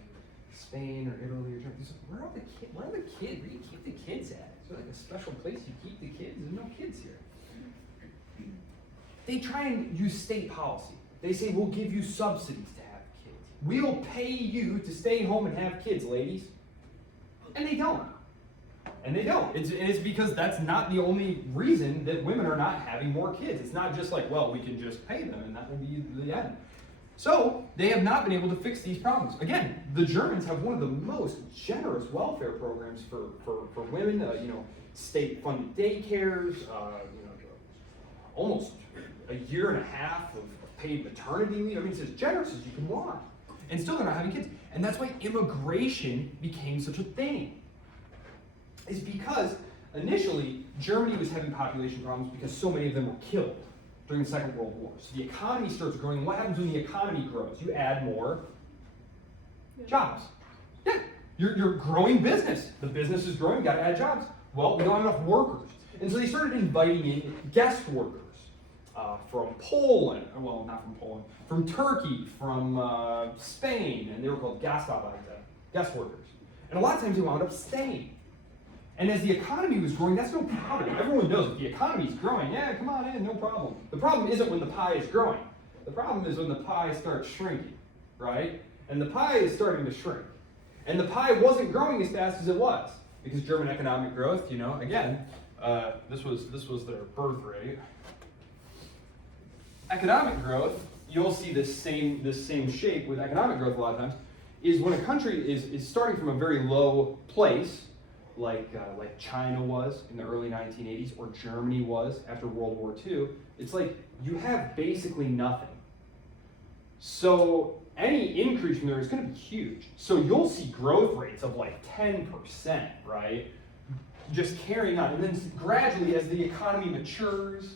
Spain or Italy or Germany, there's like, where are the kids? Where do you keep the kids at? Is there like a special place you keep the kids? There's no kids here. They try and use state policy. They say, we'll give you subsidies to have kids. We'll pay you to stay home and have kids, ladies. And they don't. And they don't. It's because that's not the only reason that women are not having more kids. It's not just like, well, we can just pay them and that will be the end. So they have not been able to fix these problems. Again, the Germans have one of the most generous welfare programs for women. State-funded daycares. Almost a year and a half of paid maternity leave. I mean, it's as generous as you can want. And still they're not having kids. And that's why immigration became such a thing. Is because initially Germany was having population problems because so many of them were killed during the Second World War. So the economy starts growing. And what happens when the economy grows? You add more jobs. Yeah, you're growing business. The business is growing, you gotta add jobs. Well, we don't have enough workers. And so they started inviting in guest workers from Poland, well, not from Poland, from Turkey, from Spain, and they were called Gastarbeiter, guest workers. And a lot of times they wound up staying. And as the economy was growing, that's no problem. Everyone knows if the economy is growing, yeah, come on in, no problem. The problem isn't when the pie is growing. The problem is when the pie starts shrinking, right? And the pie is starting to shrink. And the pie wasn't growing as fast as it was because German economic growth, again, this was their birth rate. Economic growth, you'll see this same shape with economic growth a lot of times, is when a country is starting from a very low place, like China was in the early 1980s, or Germany was after World War II. It's like you have basically nothing. So any increase from there is going to be huge. So you'll see growth rates of like 10%, right? Just carrying on. And then gradually, as the economy matures,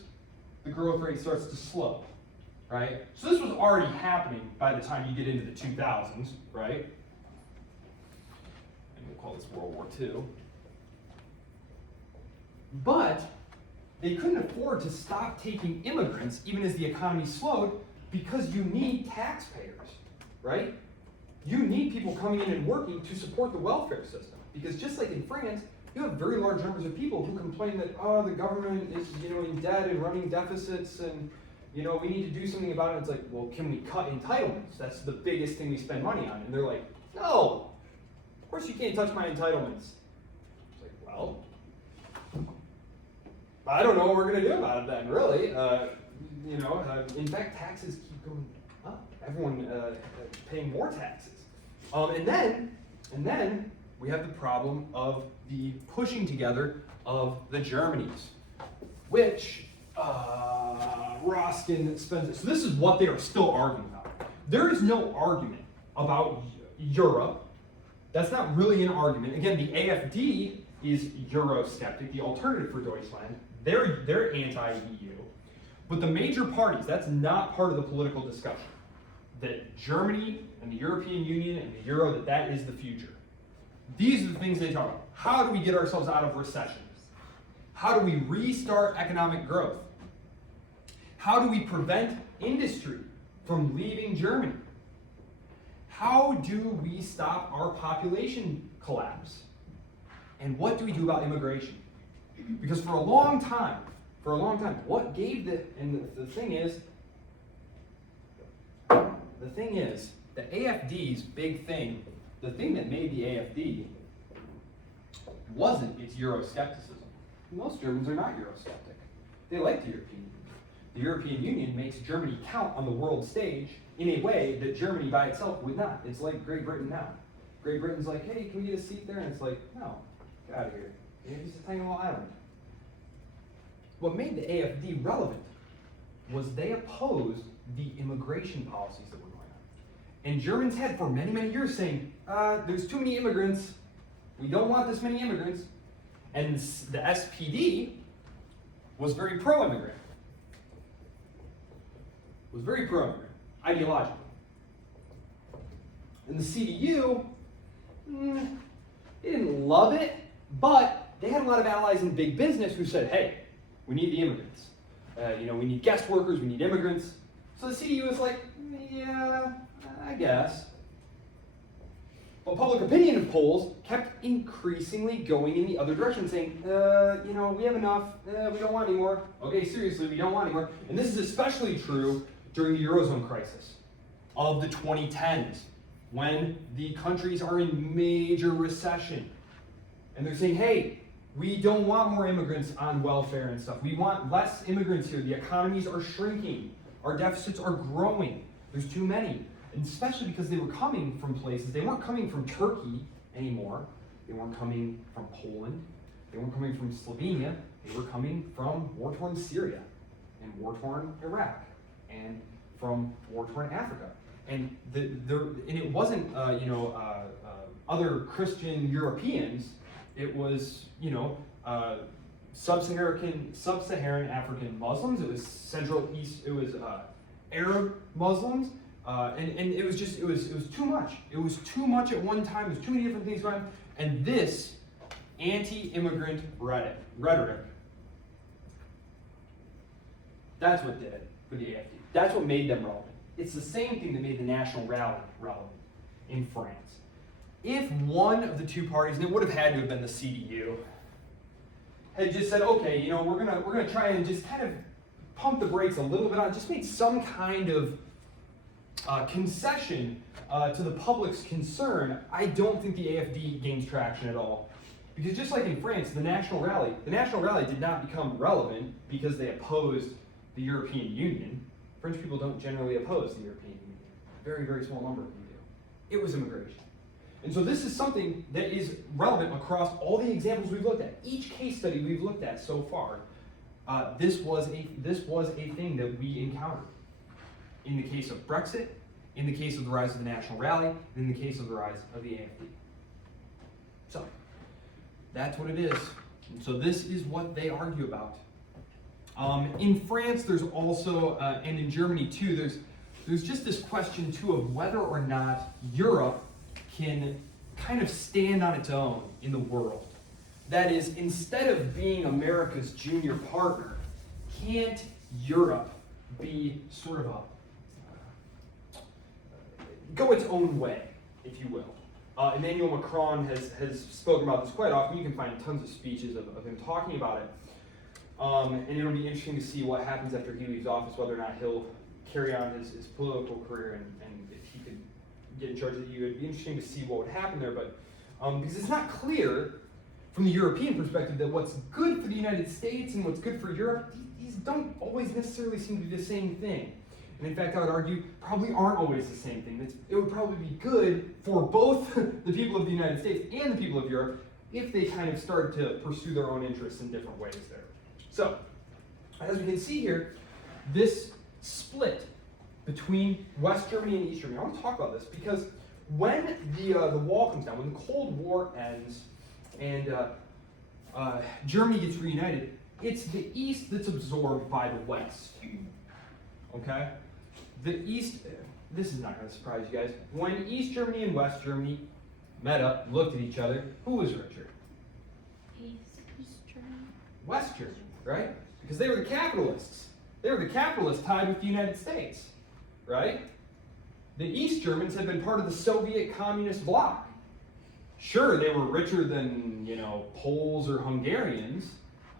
the growth rate starts to slow, right? So this was already happening by the time you get into the 2000s, right? And we'll call this World War II. But they couldn't afford to stop taking immigrants even as the economy slowed because you need taxpayers, right? You need people coming in and working to support the welfare system. Because just like in France, you have very large numbers of people who complain that, the government is, in debt and running deficits and, we need to do something about it. It's like, well, can we cut entitlements? That's the biggest thing we spend money on. And they're like, no, of course you can't touch my entitlements. It's like, well, I don't know what we're going to do about it then, really. In fact, taxes keep going up. Everyone paying more taxes. And then we have the problem of the pushing together of the Germanys, which Roskin spends. So this is what they are still arguing about. There is no argument about Europe. That's not really an argument. Again, the AfD is Eurosceptic, the alternative for Deutschland. They're anti-EU. But the major parties, that's not part of the political discussion. That Germany and the European Union and the Euro, that is the future. These are the things they talk about. How do we get ourselves out of recession? How do we restart economic growth? How do we prevent industry from leaving Germany? How do we stop our population collapse? And what do we do about immigration? Because for a long time, what gave the thing is, the AfD's big thing, the thing that made the AfD wasn't its Euroscepticism. Most Germans are not Eurosceptic. They like the European Union. The European Union makes Germany count on the world stage in a way that Germany by itself would not. It's like Great Britain now. Great Britain's like, hey, can we get a seat there? And it's like, no, get out of here. It's a tiny little island. What made the AfD relevant was they opposed the immigration policies that were going on. And Germans had for many, many years saying, there's too many immigrants. We don't want this many immigrants. And the SPD was very pro-immigrant. Was very pro-immigrant, ideologically. And the CDU, they didn't love it, but they had a lot of allies in big business who said, hey, we need the immigrants. We need guest workers, we need immigrants. So the CDU was like, yeah, I guess. But public opinion polls kept increasingly going in the other direction, saying, we have enough, we don't want any more. Okay, seriously, we don't want any more. And this is especially true during the Eurozone crisis of the 2010s, when the countries are in major recession. And they're saying, hey, we don't want more immigrants on welfare and stuff. We want less immigrants here. The economies are shrinking. Our deficits are growing. There's too many. And especially because they were coming from places, they weren't coming from Turkey anymore. They weren't coming from Poland. They weren't coming from Slovenia. They were coming from war-torn Syria and war-torn Iraq and from war-torn Africa. And it wasn't other Christian Europeans. It was sub-Saharan African Muslims. It was Central East. It was Arab Muslims. And it was too much. It was too much at one time. There's too many different things going on. And this anti-immigrant rhetoric, that's what did it for the AfD. That's what made them relevant. It's the same thing that made the National Rally relevant in France. If one of the two parties, and it would have had to have been the CDU, had just said, okay, we're gonna try and just kind of pump the brakes a little bit on, just make some kind of concession to the public's concern, I don't think the AfD gains traction at all. Because just like in France, the National Rally did not become relevant because they opposed the European Union. French people don't generally oppose the European Union. Very, very small number of them do. It was immigration. And so this is something that is relevant across all the examples we've looked at. Each case study we've looked at so far, this was a thing that we encountered. In the case of Brexit, in the case of the rise of the National Rally, and in the case of the rise of the AfD. So, that's what it is. And so this is what they argue about. In France, there's also, and in Germany too, there's just this question too of whether or not Europe can kind of stand on its own in the world. That is, instead of being America's junior partner, can't Europe be sort of go its own way, if you will? Emmanuel Macron has spoken about this quite often. You can find tons of speeches of him talking about it. And it'll be interesting to see what happens after he leaves office, whether or not he'll carry on his political career and if he could get in charge of the EU. It'd be interesting to see what would happen there. But because it's not clear from the European perspective that what's good for the United States and what's good for Europe, these don't always necessarily seem to be the same thing. And in fact, I would argue, probably aren't always the same thing. It would probably be good for both the people of the United States and the people of Europe if they kind of started to pursue their own interests in different ways there. So, as we can see here, this split between West Germany and East Germany, I want to talk about this because when the wall comes down, when the Cold War ends and Germany gets reunited, it's the East that's absorbed by the West. Okay? The East, this is not going to surprise you guys. When East Germany and West Germany met up, looked at each other, who was richer? East Germany. West Germany, right? Because they were the capitalists. They were the capitalists tied with the United States, right? The East Germans had been part of the Soviet communist bloc. Sure, they were richer than, Poles or Hungarians.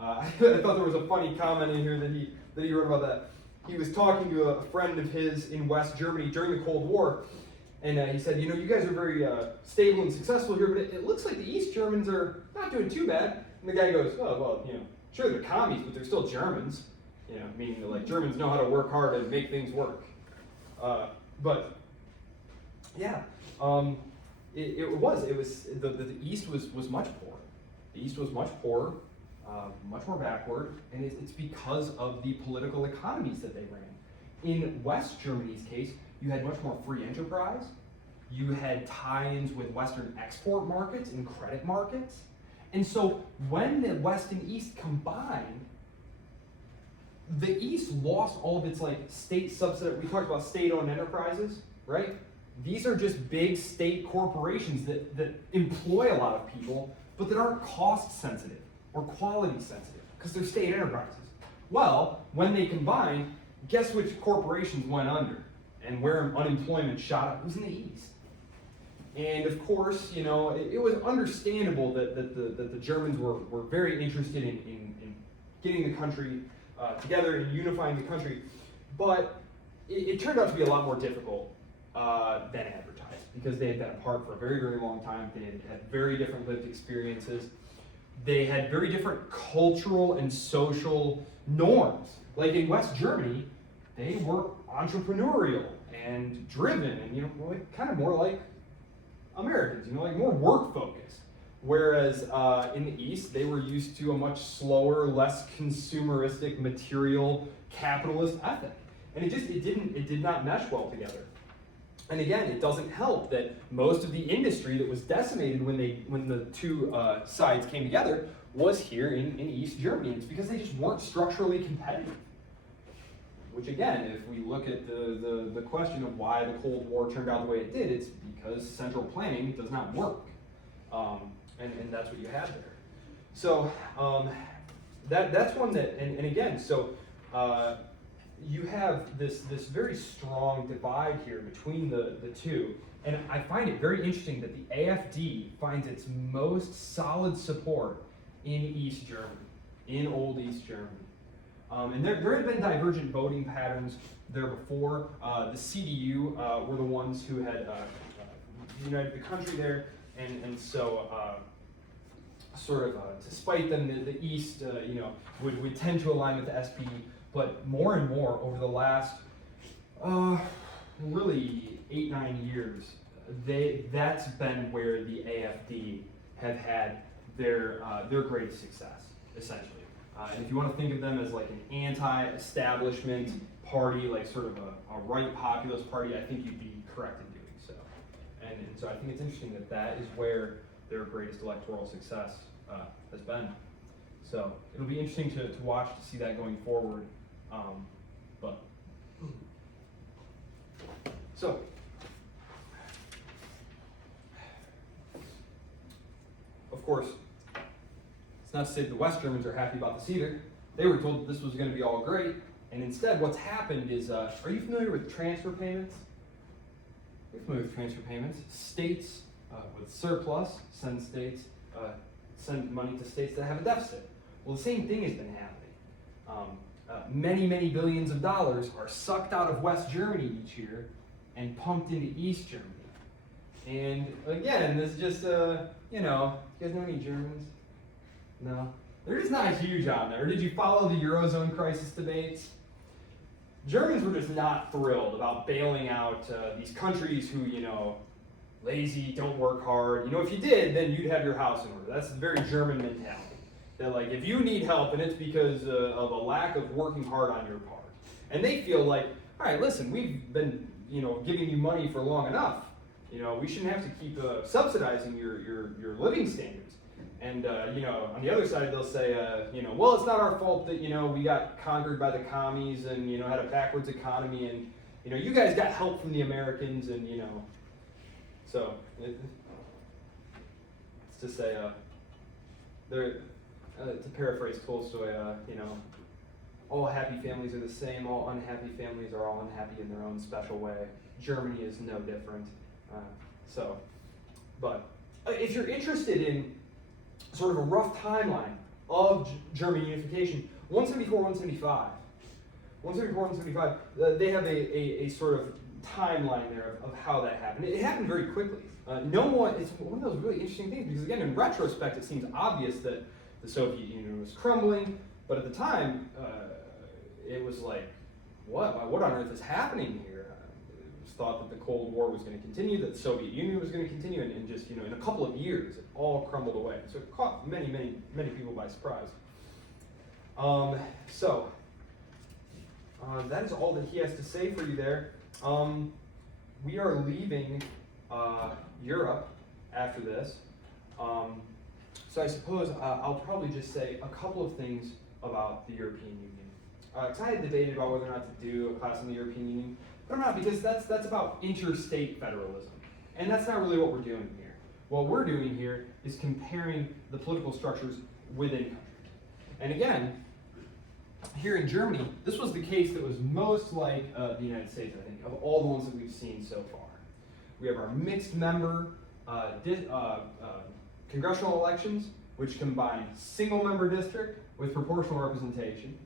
I thought there was a funny comment in here that he wrote about that. He was talking to a friend of his in West Germany during the Cold War, and he said, you guys are very stable and successful here, but it looks like the East Germans are not doing too bad. And the guy goes, oh, well, sure, they're commies, but they're still Germans. Meaning that, like, Germans know how to work hard and make things work. But yeah, it was the East was much poorer. The East was much poorer, much more backward, and it's because of the political economies that they ran. In West Germany's case, you had much more free enterprise. You had tie-ins with Western export markets and credit markets. And so when the West and East combined, the East lost all of its state subsidized. We talked about state-owned enterprises, right? These are just big state corporations that employ a lot of people, but that aren't cost sensitive or quality sensitive because they're state enterprises. Well, when they combined, guess which corporations went under and where unemployment shot up? It was in the East. And of course, it was understandable that the Germans were very interested in getting the country together and unifying the country, but it turned out to be a lot more difficult than advertised because they had been apart for a very, very long time. They had very different lived experiences. They had very different cultural and social norms. Like in West Germany, they were entrepreneurial and driven and kind of more like Americans, more work focused. Whereas in the East, they were used to a much slower, less consumeristic, material, capitalist ethic. And it did not mesh well together. And again, it doesn't help that most of the industry that was decimated when the two sides came together was here in East Germany. It's because they just weren't structurally competitive. Which again, if we look at the question of why the Cold War turned out the way it did, it's because central planning does not work. And that's what you have there. So that's one that, and again, so you have this very strong divide here between the two. And I find it very interesting that the AfD finds its most solid support in East Germany, in old East Germany. And there had been divergent voting patterns there before. The CDU were the ones who had united the country there, and so sort of to spite them, the East would tend to align with the SPD. But more and more over the last really 8-9 years, that's been where the AfD have had their greatest success, essentially. And if you want to think of them as like an anti-establishment party, like sort of a right populist party, I think you'd be correct in doing so. And so I think it's interesting that is where their greatest electoral success has been. So it'll be interesting to watch to see that going forward. So of course, it's not to say that the West Germans are happy about this either. They were told that this was going to be all great, and instead what's happened is, are you familiar with transfer payments? You're familiar with transfer payments. States with surplus send money to states that have a deficit. Well, the same thing has been happening. Many billions of dollars are sucked out of West Germany each year and pumped into East Germany. And again, this just you guys know any Germans? No? They're just not huge on there. Did you follow the Eurozone crisis debates? Germans were just not thrilled about bailing out these countries who, lazy, don't work hard. If you did, then you'd have your house in order. That's a very German mentality. That like, if you need help, and it's because of a lack of working hard on your part. And they feel like, all right, listen, we've been, giving you money for long enough. We shouldn't have to keep subsidizing your living standards. And, on the other side, they'll say, well, it's not our fault that, we got conquered by the commies and, had a backwards economy and, you guys got help from the Americans and, so it's to say, to paraphrase Tolstoy, all happy families are the same, all unhappy families are all unhappy in their own special way. Germany is no different. But if you're interested in sort of a rough timeline of German unification, 174, 175. 174, 175, they have a sort of timeline there of how that happened. It happened very quickly. It's one of those really interesting things because, again, in retrospect, it seems obvious that the Soviet Union was crumbling, but at the time, it was like, what on earth is happening here? It was thought that the Cold War was going to continue, that the Soviet Union was going to continue, and just, in a couple of years, it all crumbled away. So it caught many, many, many people by surprise. That is all that he has to say for you there. We are leaving Europe after this. So I suppose I'll probably just say a couple of things about the European Union. Because I had debated about whether or not to do a class on the European Union, but I'm not, because that's about interstate federalism. And that's not really what we're doing here. What we're doing here is comparing the political structures within countries. And again, here in Germany, this was the case that was most like the United States, I think, of all the ones that we've seen so far. We have our mixed member congressional elections, which combine single member district with proportional representation.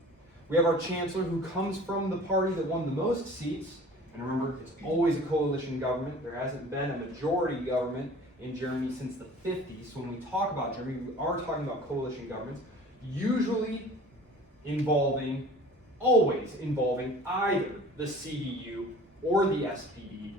We have our chancellor who comes from the party that won the most seats. And remember, it's always a coalition government. There hasn't been a majority government in Germany since the 50s. So when we talk about Germany, we are talking about coalition governments, usually always involving either the CDU or the SPD,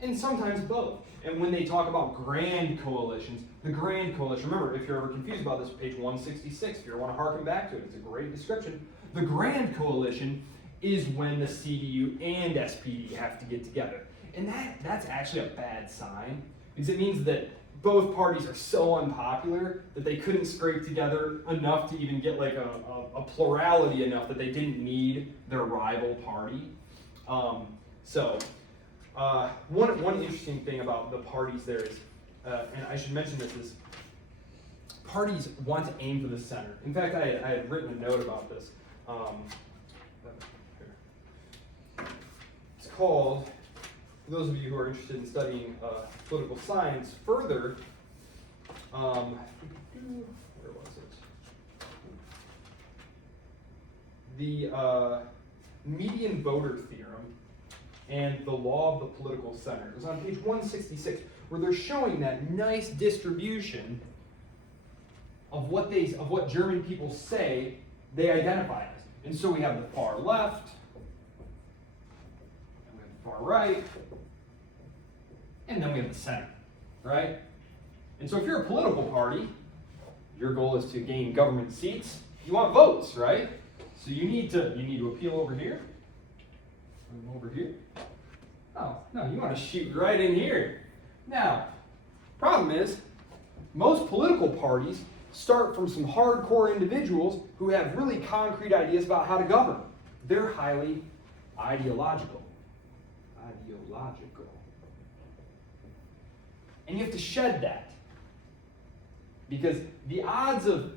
and sometimes both. And when they talk about grand coalitions, the grand coalition, remember, if you're ever confused about this, page 166, if you want to harken back to it, it's a great description. The grand coalition is when the CDU and SPD have to get together. And that's actually a bad sign, because it means that both parties are so unpopular that they couldn't scrape together enough to even get like a plurality enough that they didn't need their rival party. One interesting thing about the parties there is, and I should mention this, is parties want to aim for the center. In fact, I had written a note about this. It's called, for those of you who are interested in studying political science further, where was it? The median voter theorem and the law of the political center. It was on page 166, where they're showing that nice distribution of what German people say they identify as. And so we have the far left, and we have the far right, and then we have the center, right? And so if you're a political party, your goal is to gain government seats. You want votes, right? So you need to appeal over here, and over here. Oh, no, you want to shoot right in here. Now, problem is, most political parties start from some hardcore individuals who have really concrete ideas about how to govern. They're highly ideological. And you have to shed that. Because the odds of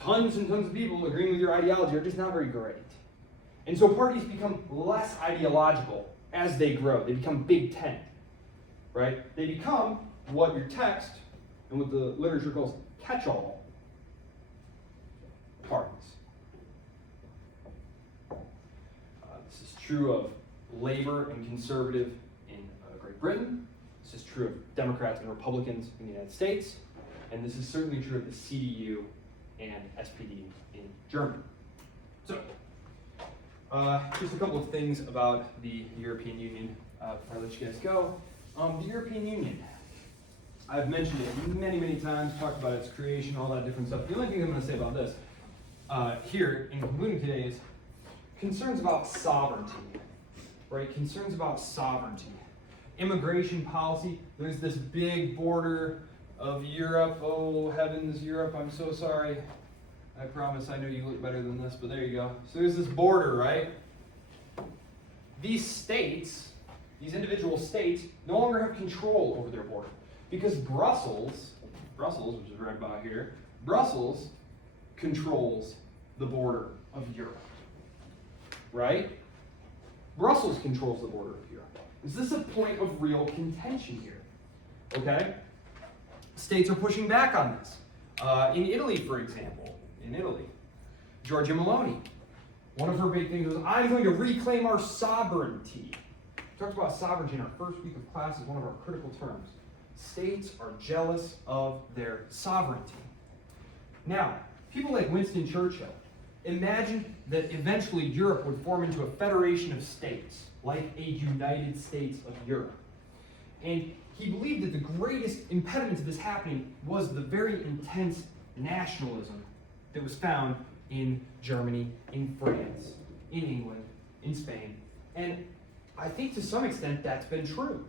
tons and tons of people agreeing with your ideology are just not very great. And so parties become less ideological as they grow. They become Big Tent, right? They become what your text and what the literature calls catch-all parties. This is true of Labor and Conservative in Great Britain. This is true of Democrats and Republicans in the United States. And this is certainly true of the CDU and SPD in Germany. So, just a couple of things about the European Union before I let you guys go. The European Union. I've mentioned it many, many times, talked about its creation, all that different stuff. The only thing I'm going to say about this here in concluding today is concerns about sovereignty, right? Concerns about sovereignty. Immigration policy, there's this big border of Europe. Oh, heavens, Europe, I'm so sorry. I promise I know you look better than this, but there you go. So there's this border, right? These states, these individual states, no longer have control over their border. Because Brussels, which is right about here, Brussels controls the border of Europe, right? Brussels controls the border of Europe. Is this a point of real contention here? Okay? States are pushing back on this. In Italy, for example, Giorgia Meloni, one of her big things was, I'm going to reclaim our sovereignty. We talked about sovereignty in our first week of class as one of our critical terms. States are jealous of their sovereignty. Now, people like Winston Churchill imagined that eventually Europe would form into a federation of states, like a United States of Europe. And he believed that the greatest impediment to this happening was the very intense nationalism that was found in Germany, in France, in England, in Spain. And I think to some extent that's been true.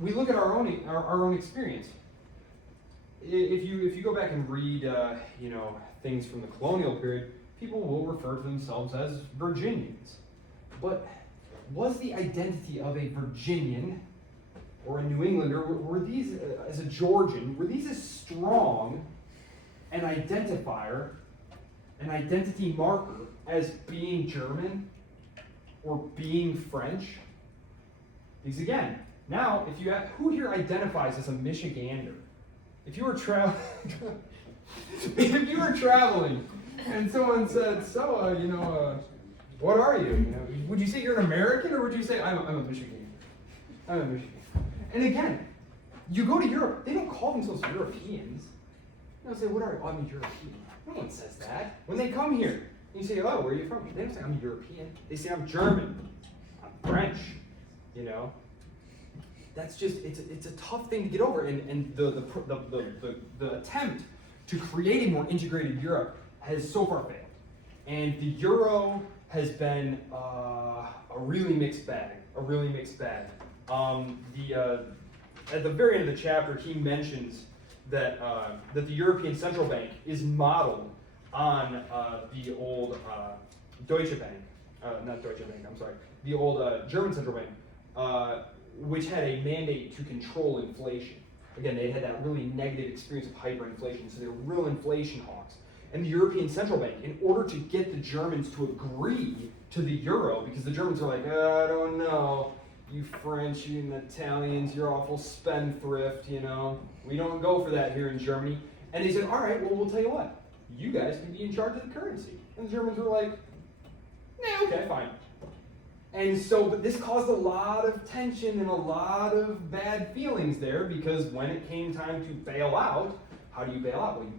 We look at our own experience. If you go back and read things from the colonial period, people will refer to themselves as Virginians. But was the identity of a Virginian or a New Englander, were these, as a Georgian, were these as strong an identifier, an identity marker as being German or being French? Because again, now, if you have, who here identifies as a Michigander? If you were traveling and someone said, so, what are you? Would you say you're an American or would you say, I'm a Michigander? I'm a Michigander. And again, you go to Europe, they don't call themselves Europeans. They don't say, what are you? Oh, I'm a European. No one says that. When they come here, you say, oh, where are you from? They don't say, I'm a European. They say, I'm German. I'm French. That's just, it's a tough thing to get over. And the attempt to create a more integrated Europe has so far failed. And the euro has been a really mixed bag. At the very end of the chapter, he mentions that the European Central Bank is modeled on the old Deutsche Bank, not Deutsche Bank, I'm sorry, the old German Central Bank, which had a mandate to control inflation. Again, they had that really negative experience of hyperinflation, so they were real inflation hawks. And the European Central Bank, in order to get the Germans to agree to the euro, because the Germans are like, I don't know, you French, you Italians, you're awful spendthrift, we don't go for that here in Germany. And they said, all right, well, we'll tell you what, you guys can be in charge of the currency. And the Germans were like, nah, okay, fine. And so, but this caused a lot of tension and a lot of bad feelings there, because when it came time to bail out, how do you bail out? Well, you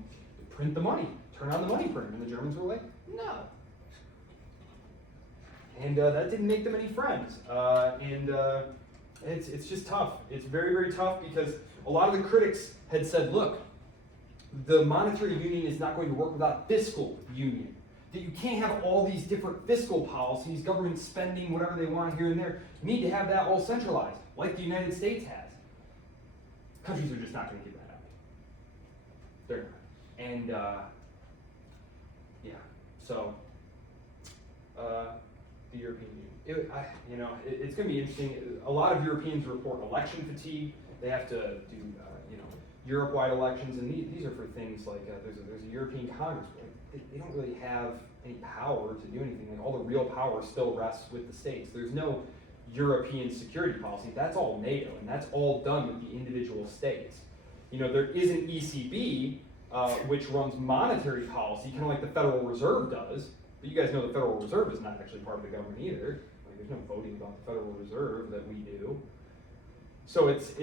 print the money, turn on the money printer, and the Germans were like, no. And that didn't make them any friends. It's just tough. It's very, very tough, because a lot of the critics had said, look, the monetary union is not going to work without fiscal union. That you can't have all these different fiscal policies, government spending, whatever they want here and there. You need to have that all centralized, like the United States has. Countries are just not going to give that up. They're not. And, so, the European Union. It's going to be interesting. A lot of Europeans report election fatigue. They have to do, Europe-wide elections, and these are for things like there's a European Congress. They don't really have any power to do anything. Like, all the real power still rests with the states. There's no European security policy. That's all NATO, and that's all done with the individual states. There is an ECB, which runs monetary policy, kind of like the Federal Reserve does. But you guys know the Federal Reserve is not actually part of the government either. There's no voting about the Federal Reserve that we do. So it's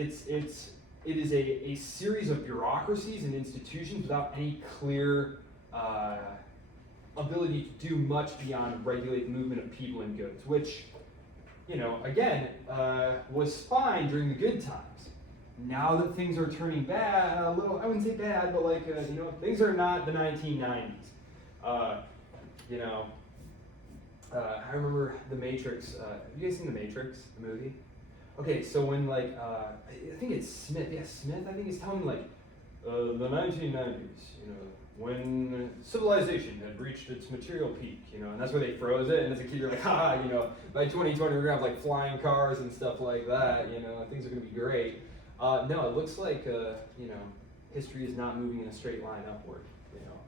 it is a series of bureaucracies and institutions without any clear ability to do much beyond regulate the movement of people and goods, which, you know, again, was fine during the good times. Now that things are turning bad, a little, I wouldn't say bad, but like, you know, things are not the 1990s. You know, I remember The Matrix. Have you guys seen The Matrix, the movie? Okay, so when like, I think it's Smith, yeah, Smith, I think he's telling like, the 1990s, you know, when civilization had reached its material peak, you know, and that's where they froze it, and as a kid you're like, ha, you know, by 2020 we're gonna have like flying cars and stuff like that, you know, things are gonna be great. No, it looks like, you know, history is not moving in a straight line upward, you know.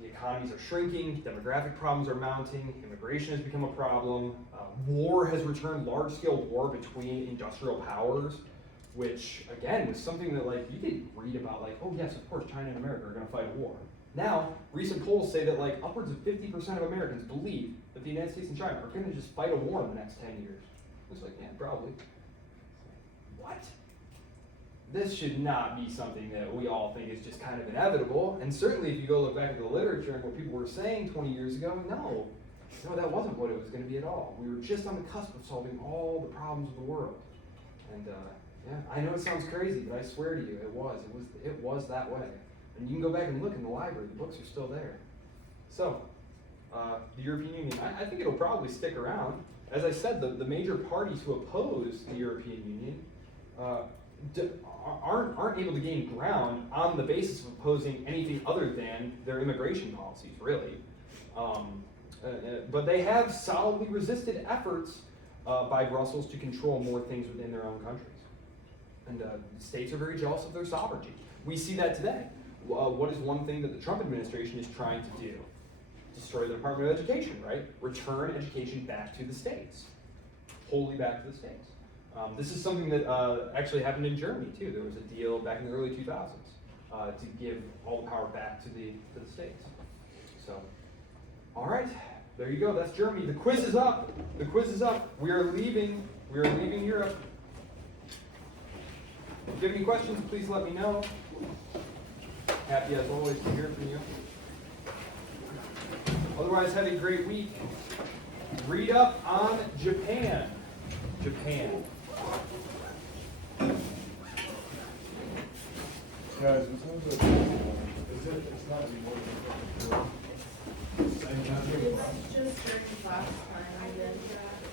The economies are shrinking, demographic problems are mounting, immigration has become a problem, war has returned, large-scale war between industrial powers, which, again, was something that, like, you didn't read about, like, oh, yes, of course, China and America are going to fight a war. Now, recent polls say that, like, upwards of 50% of Americans believe that the United States and China are going to just fight a war in the next 10 years. It's like, yeah, probably. What? This should not be something that we all think is just kind of inevitable. And certainly if you go look back at the literature and what people were saying 20 years ago, no, that wasn't what it was going to be at all. We were just on the cusp of solving all the problems of the world. And yeah, I know it sounds crazy, but I swear to you, it was that way. And you can go back and look in the library, the books are still there. So, the European Union, I think it'll probably stick around. As I said, the major parties who oppose the European Union aren't able to gain ground on the basis of opposing anything other than their immigration policies, really. But they have solidly resisted efforts by Brussels to control more things within their own countries. And states are very jealous of their sovereignty. We see that today. What is one thing that the Trump administration is trying to do? Destroy the Department of Education, right? Return education back to the states. Wholly back to the states. This is something that actually happened in Germany too. There was a deal back in the early 2000s to give all the power back to the states. So, all right, there you go. That's Germany. The quiz is up. The quiz is up. We are leaving Europe. If you have any questions, please let me know. Happy as always to hear from you. Otherwise, have a great week. Read up on Japan. Japan. Guys, it's not anymore. It's just during class time I did that.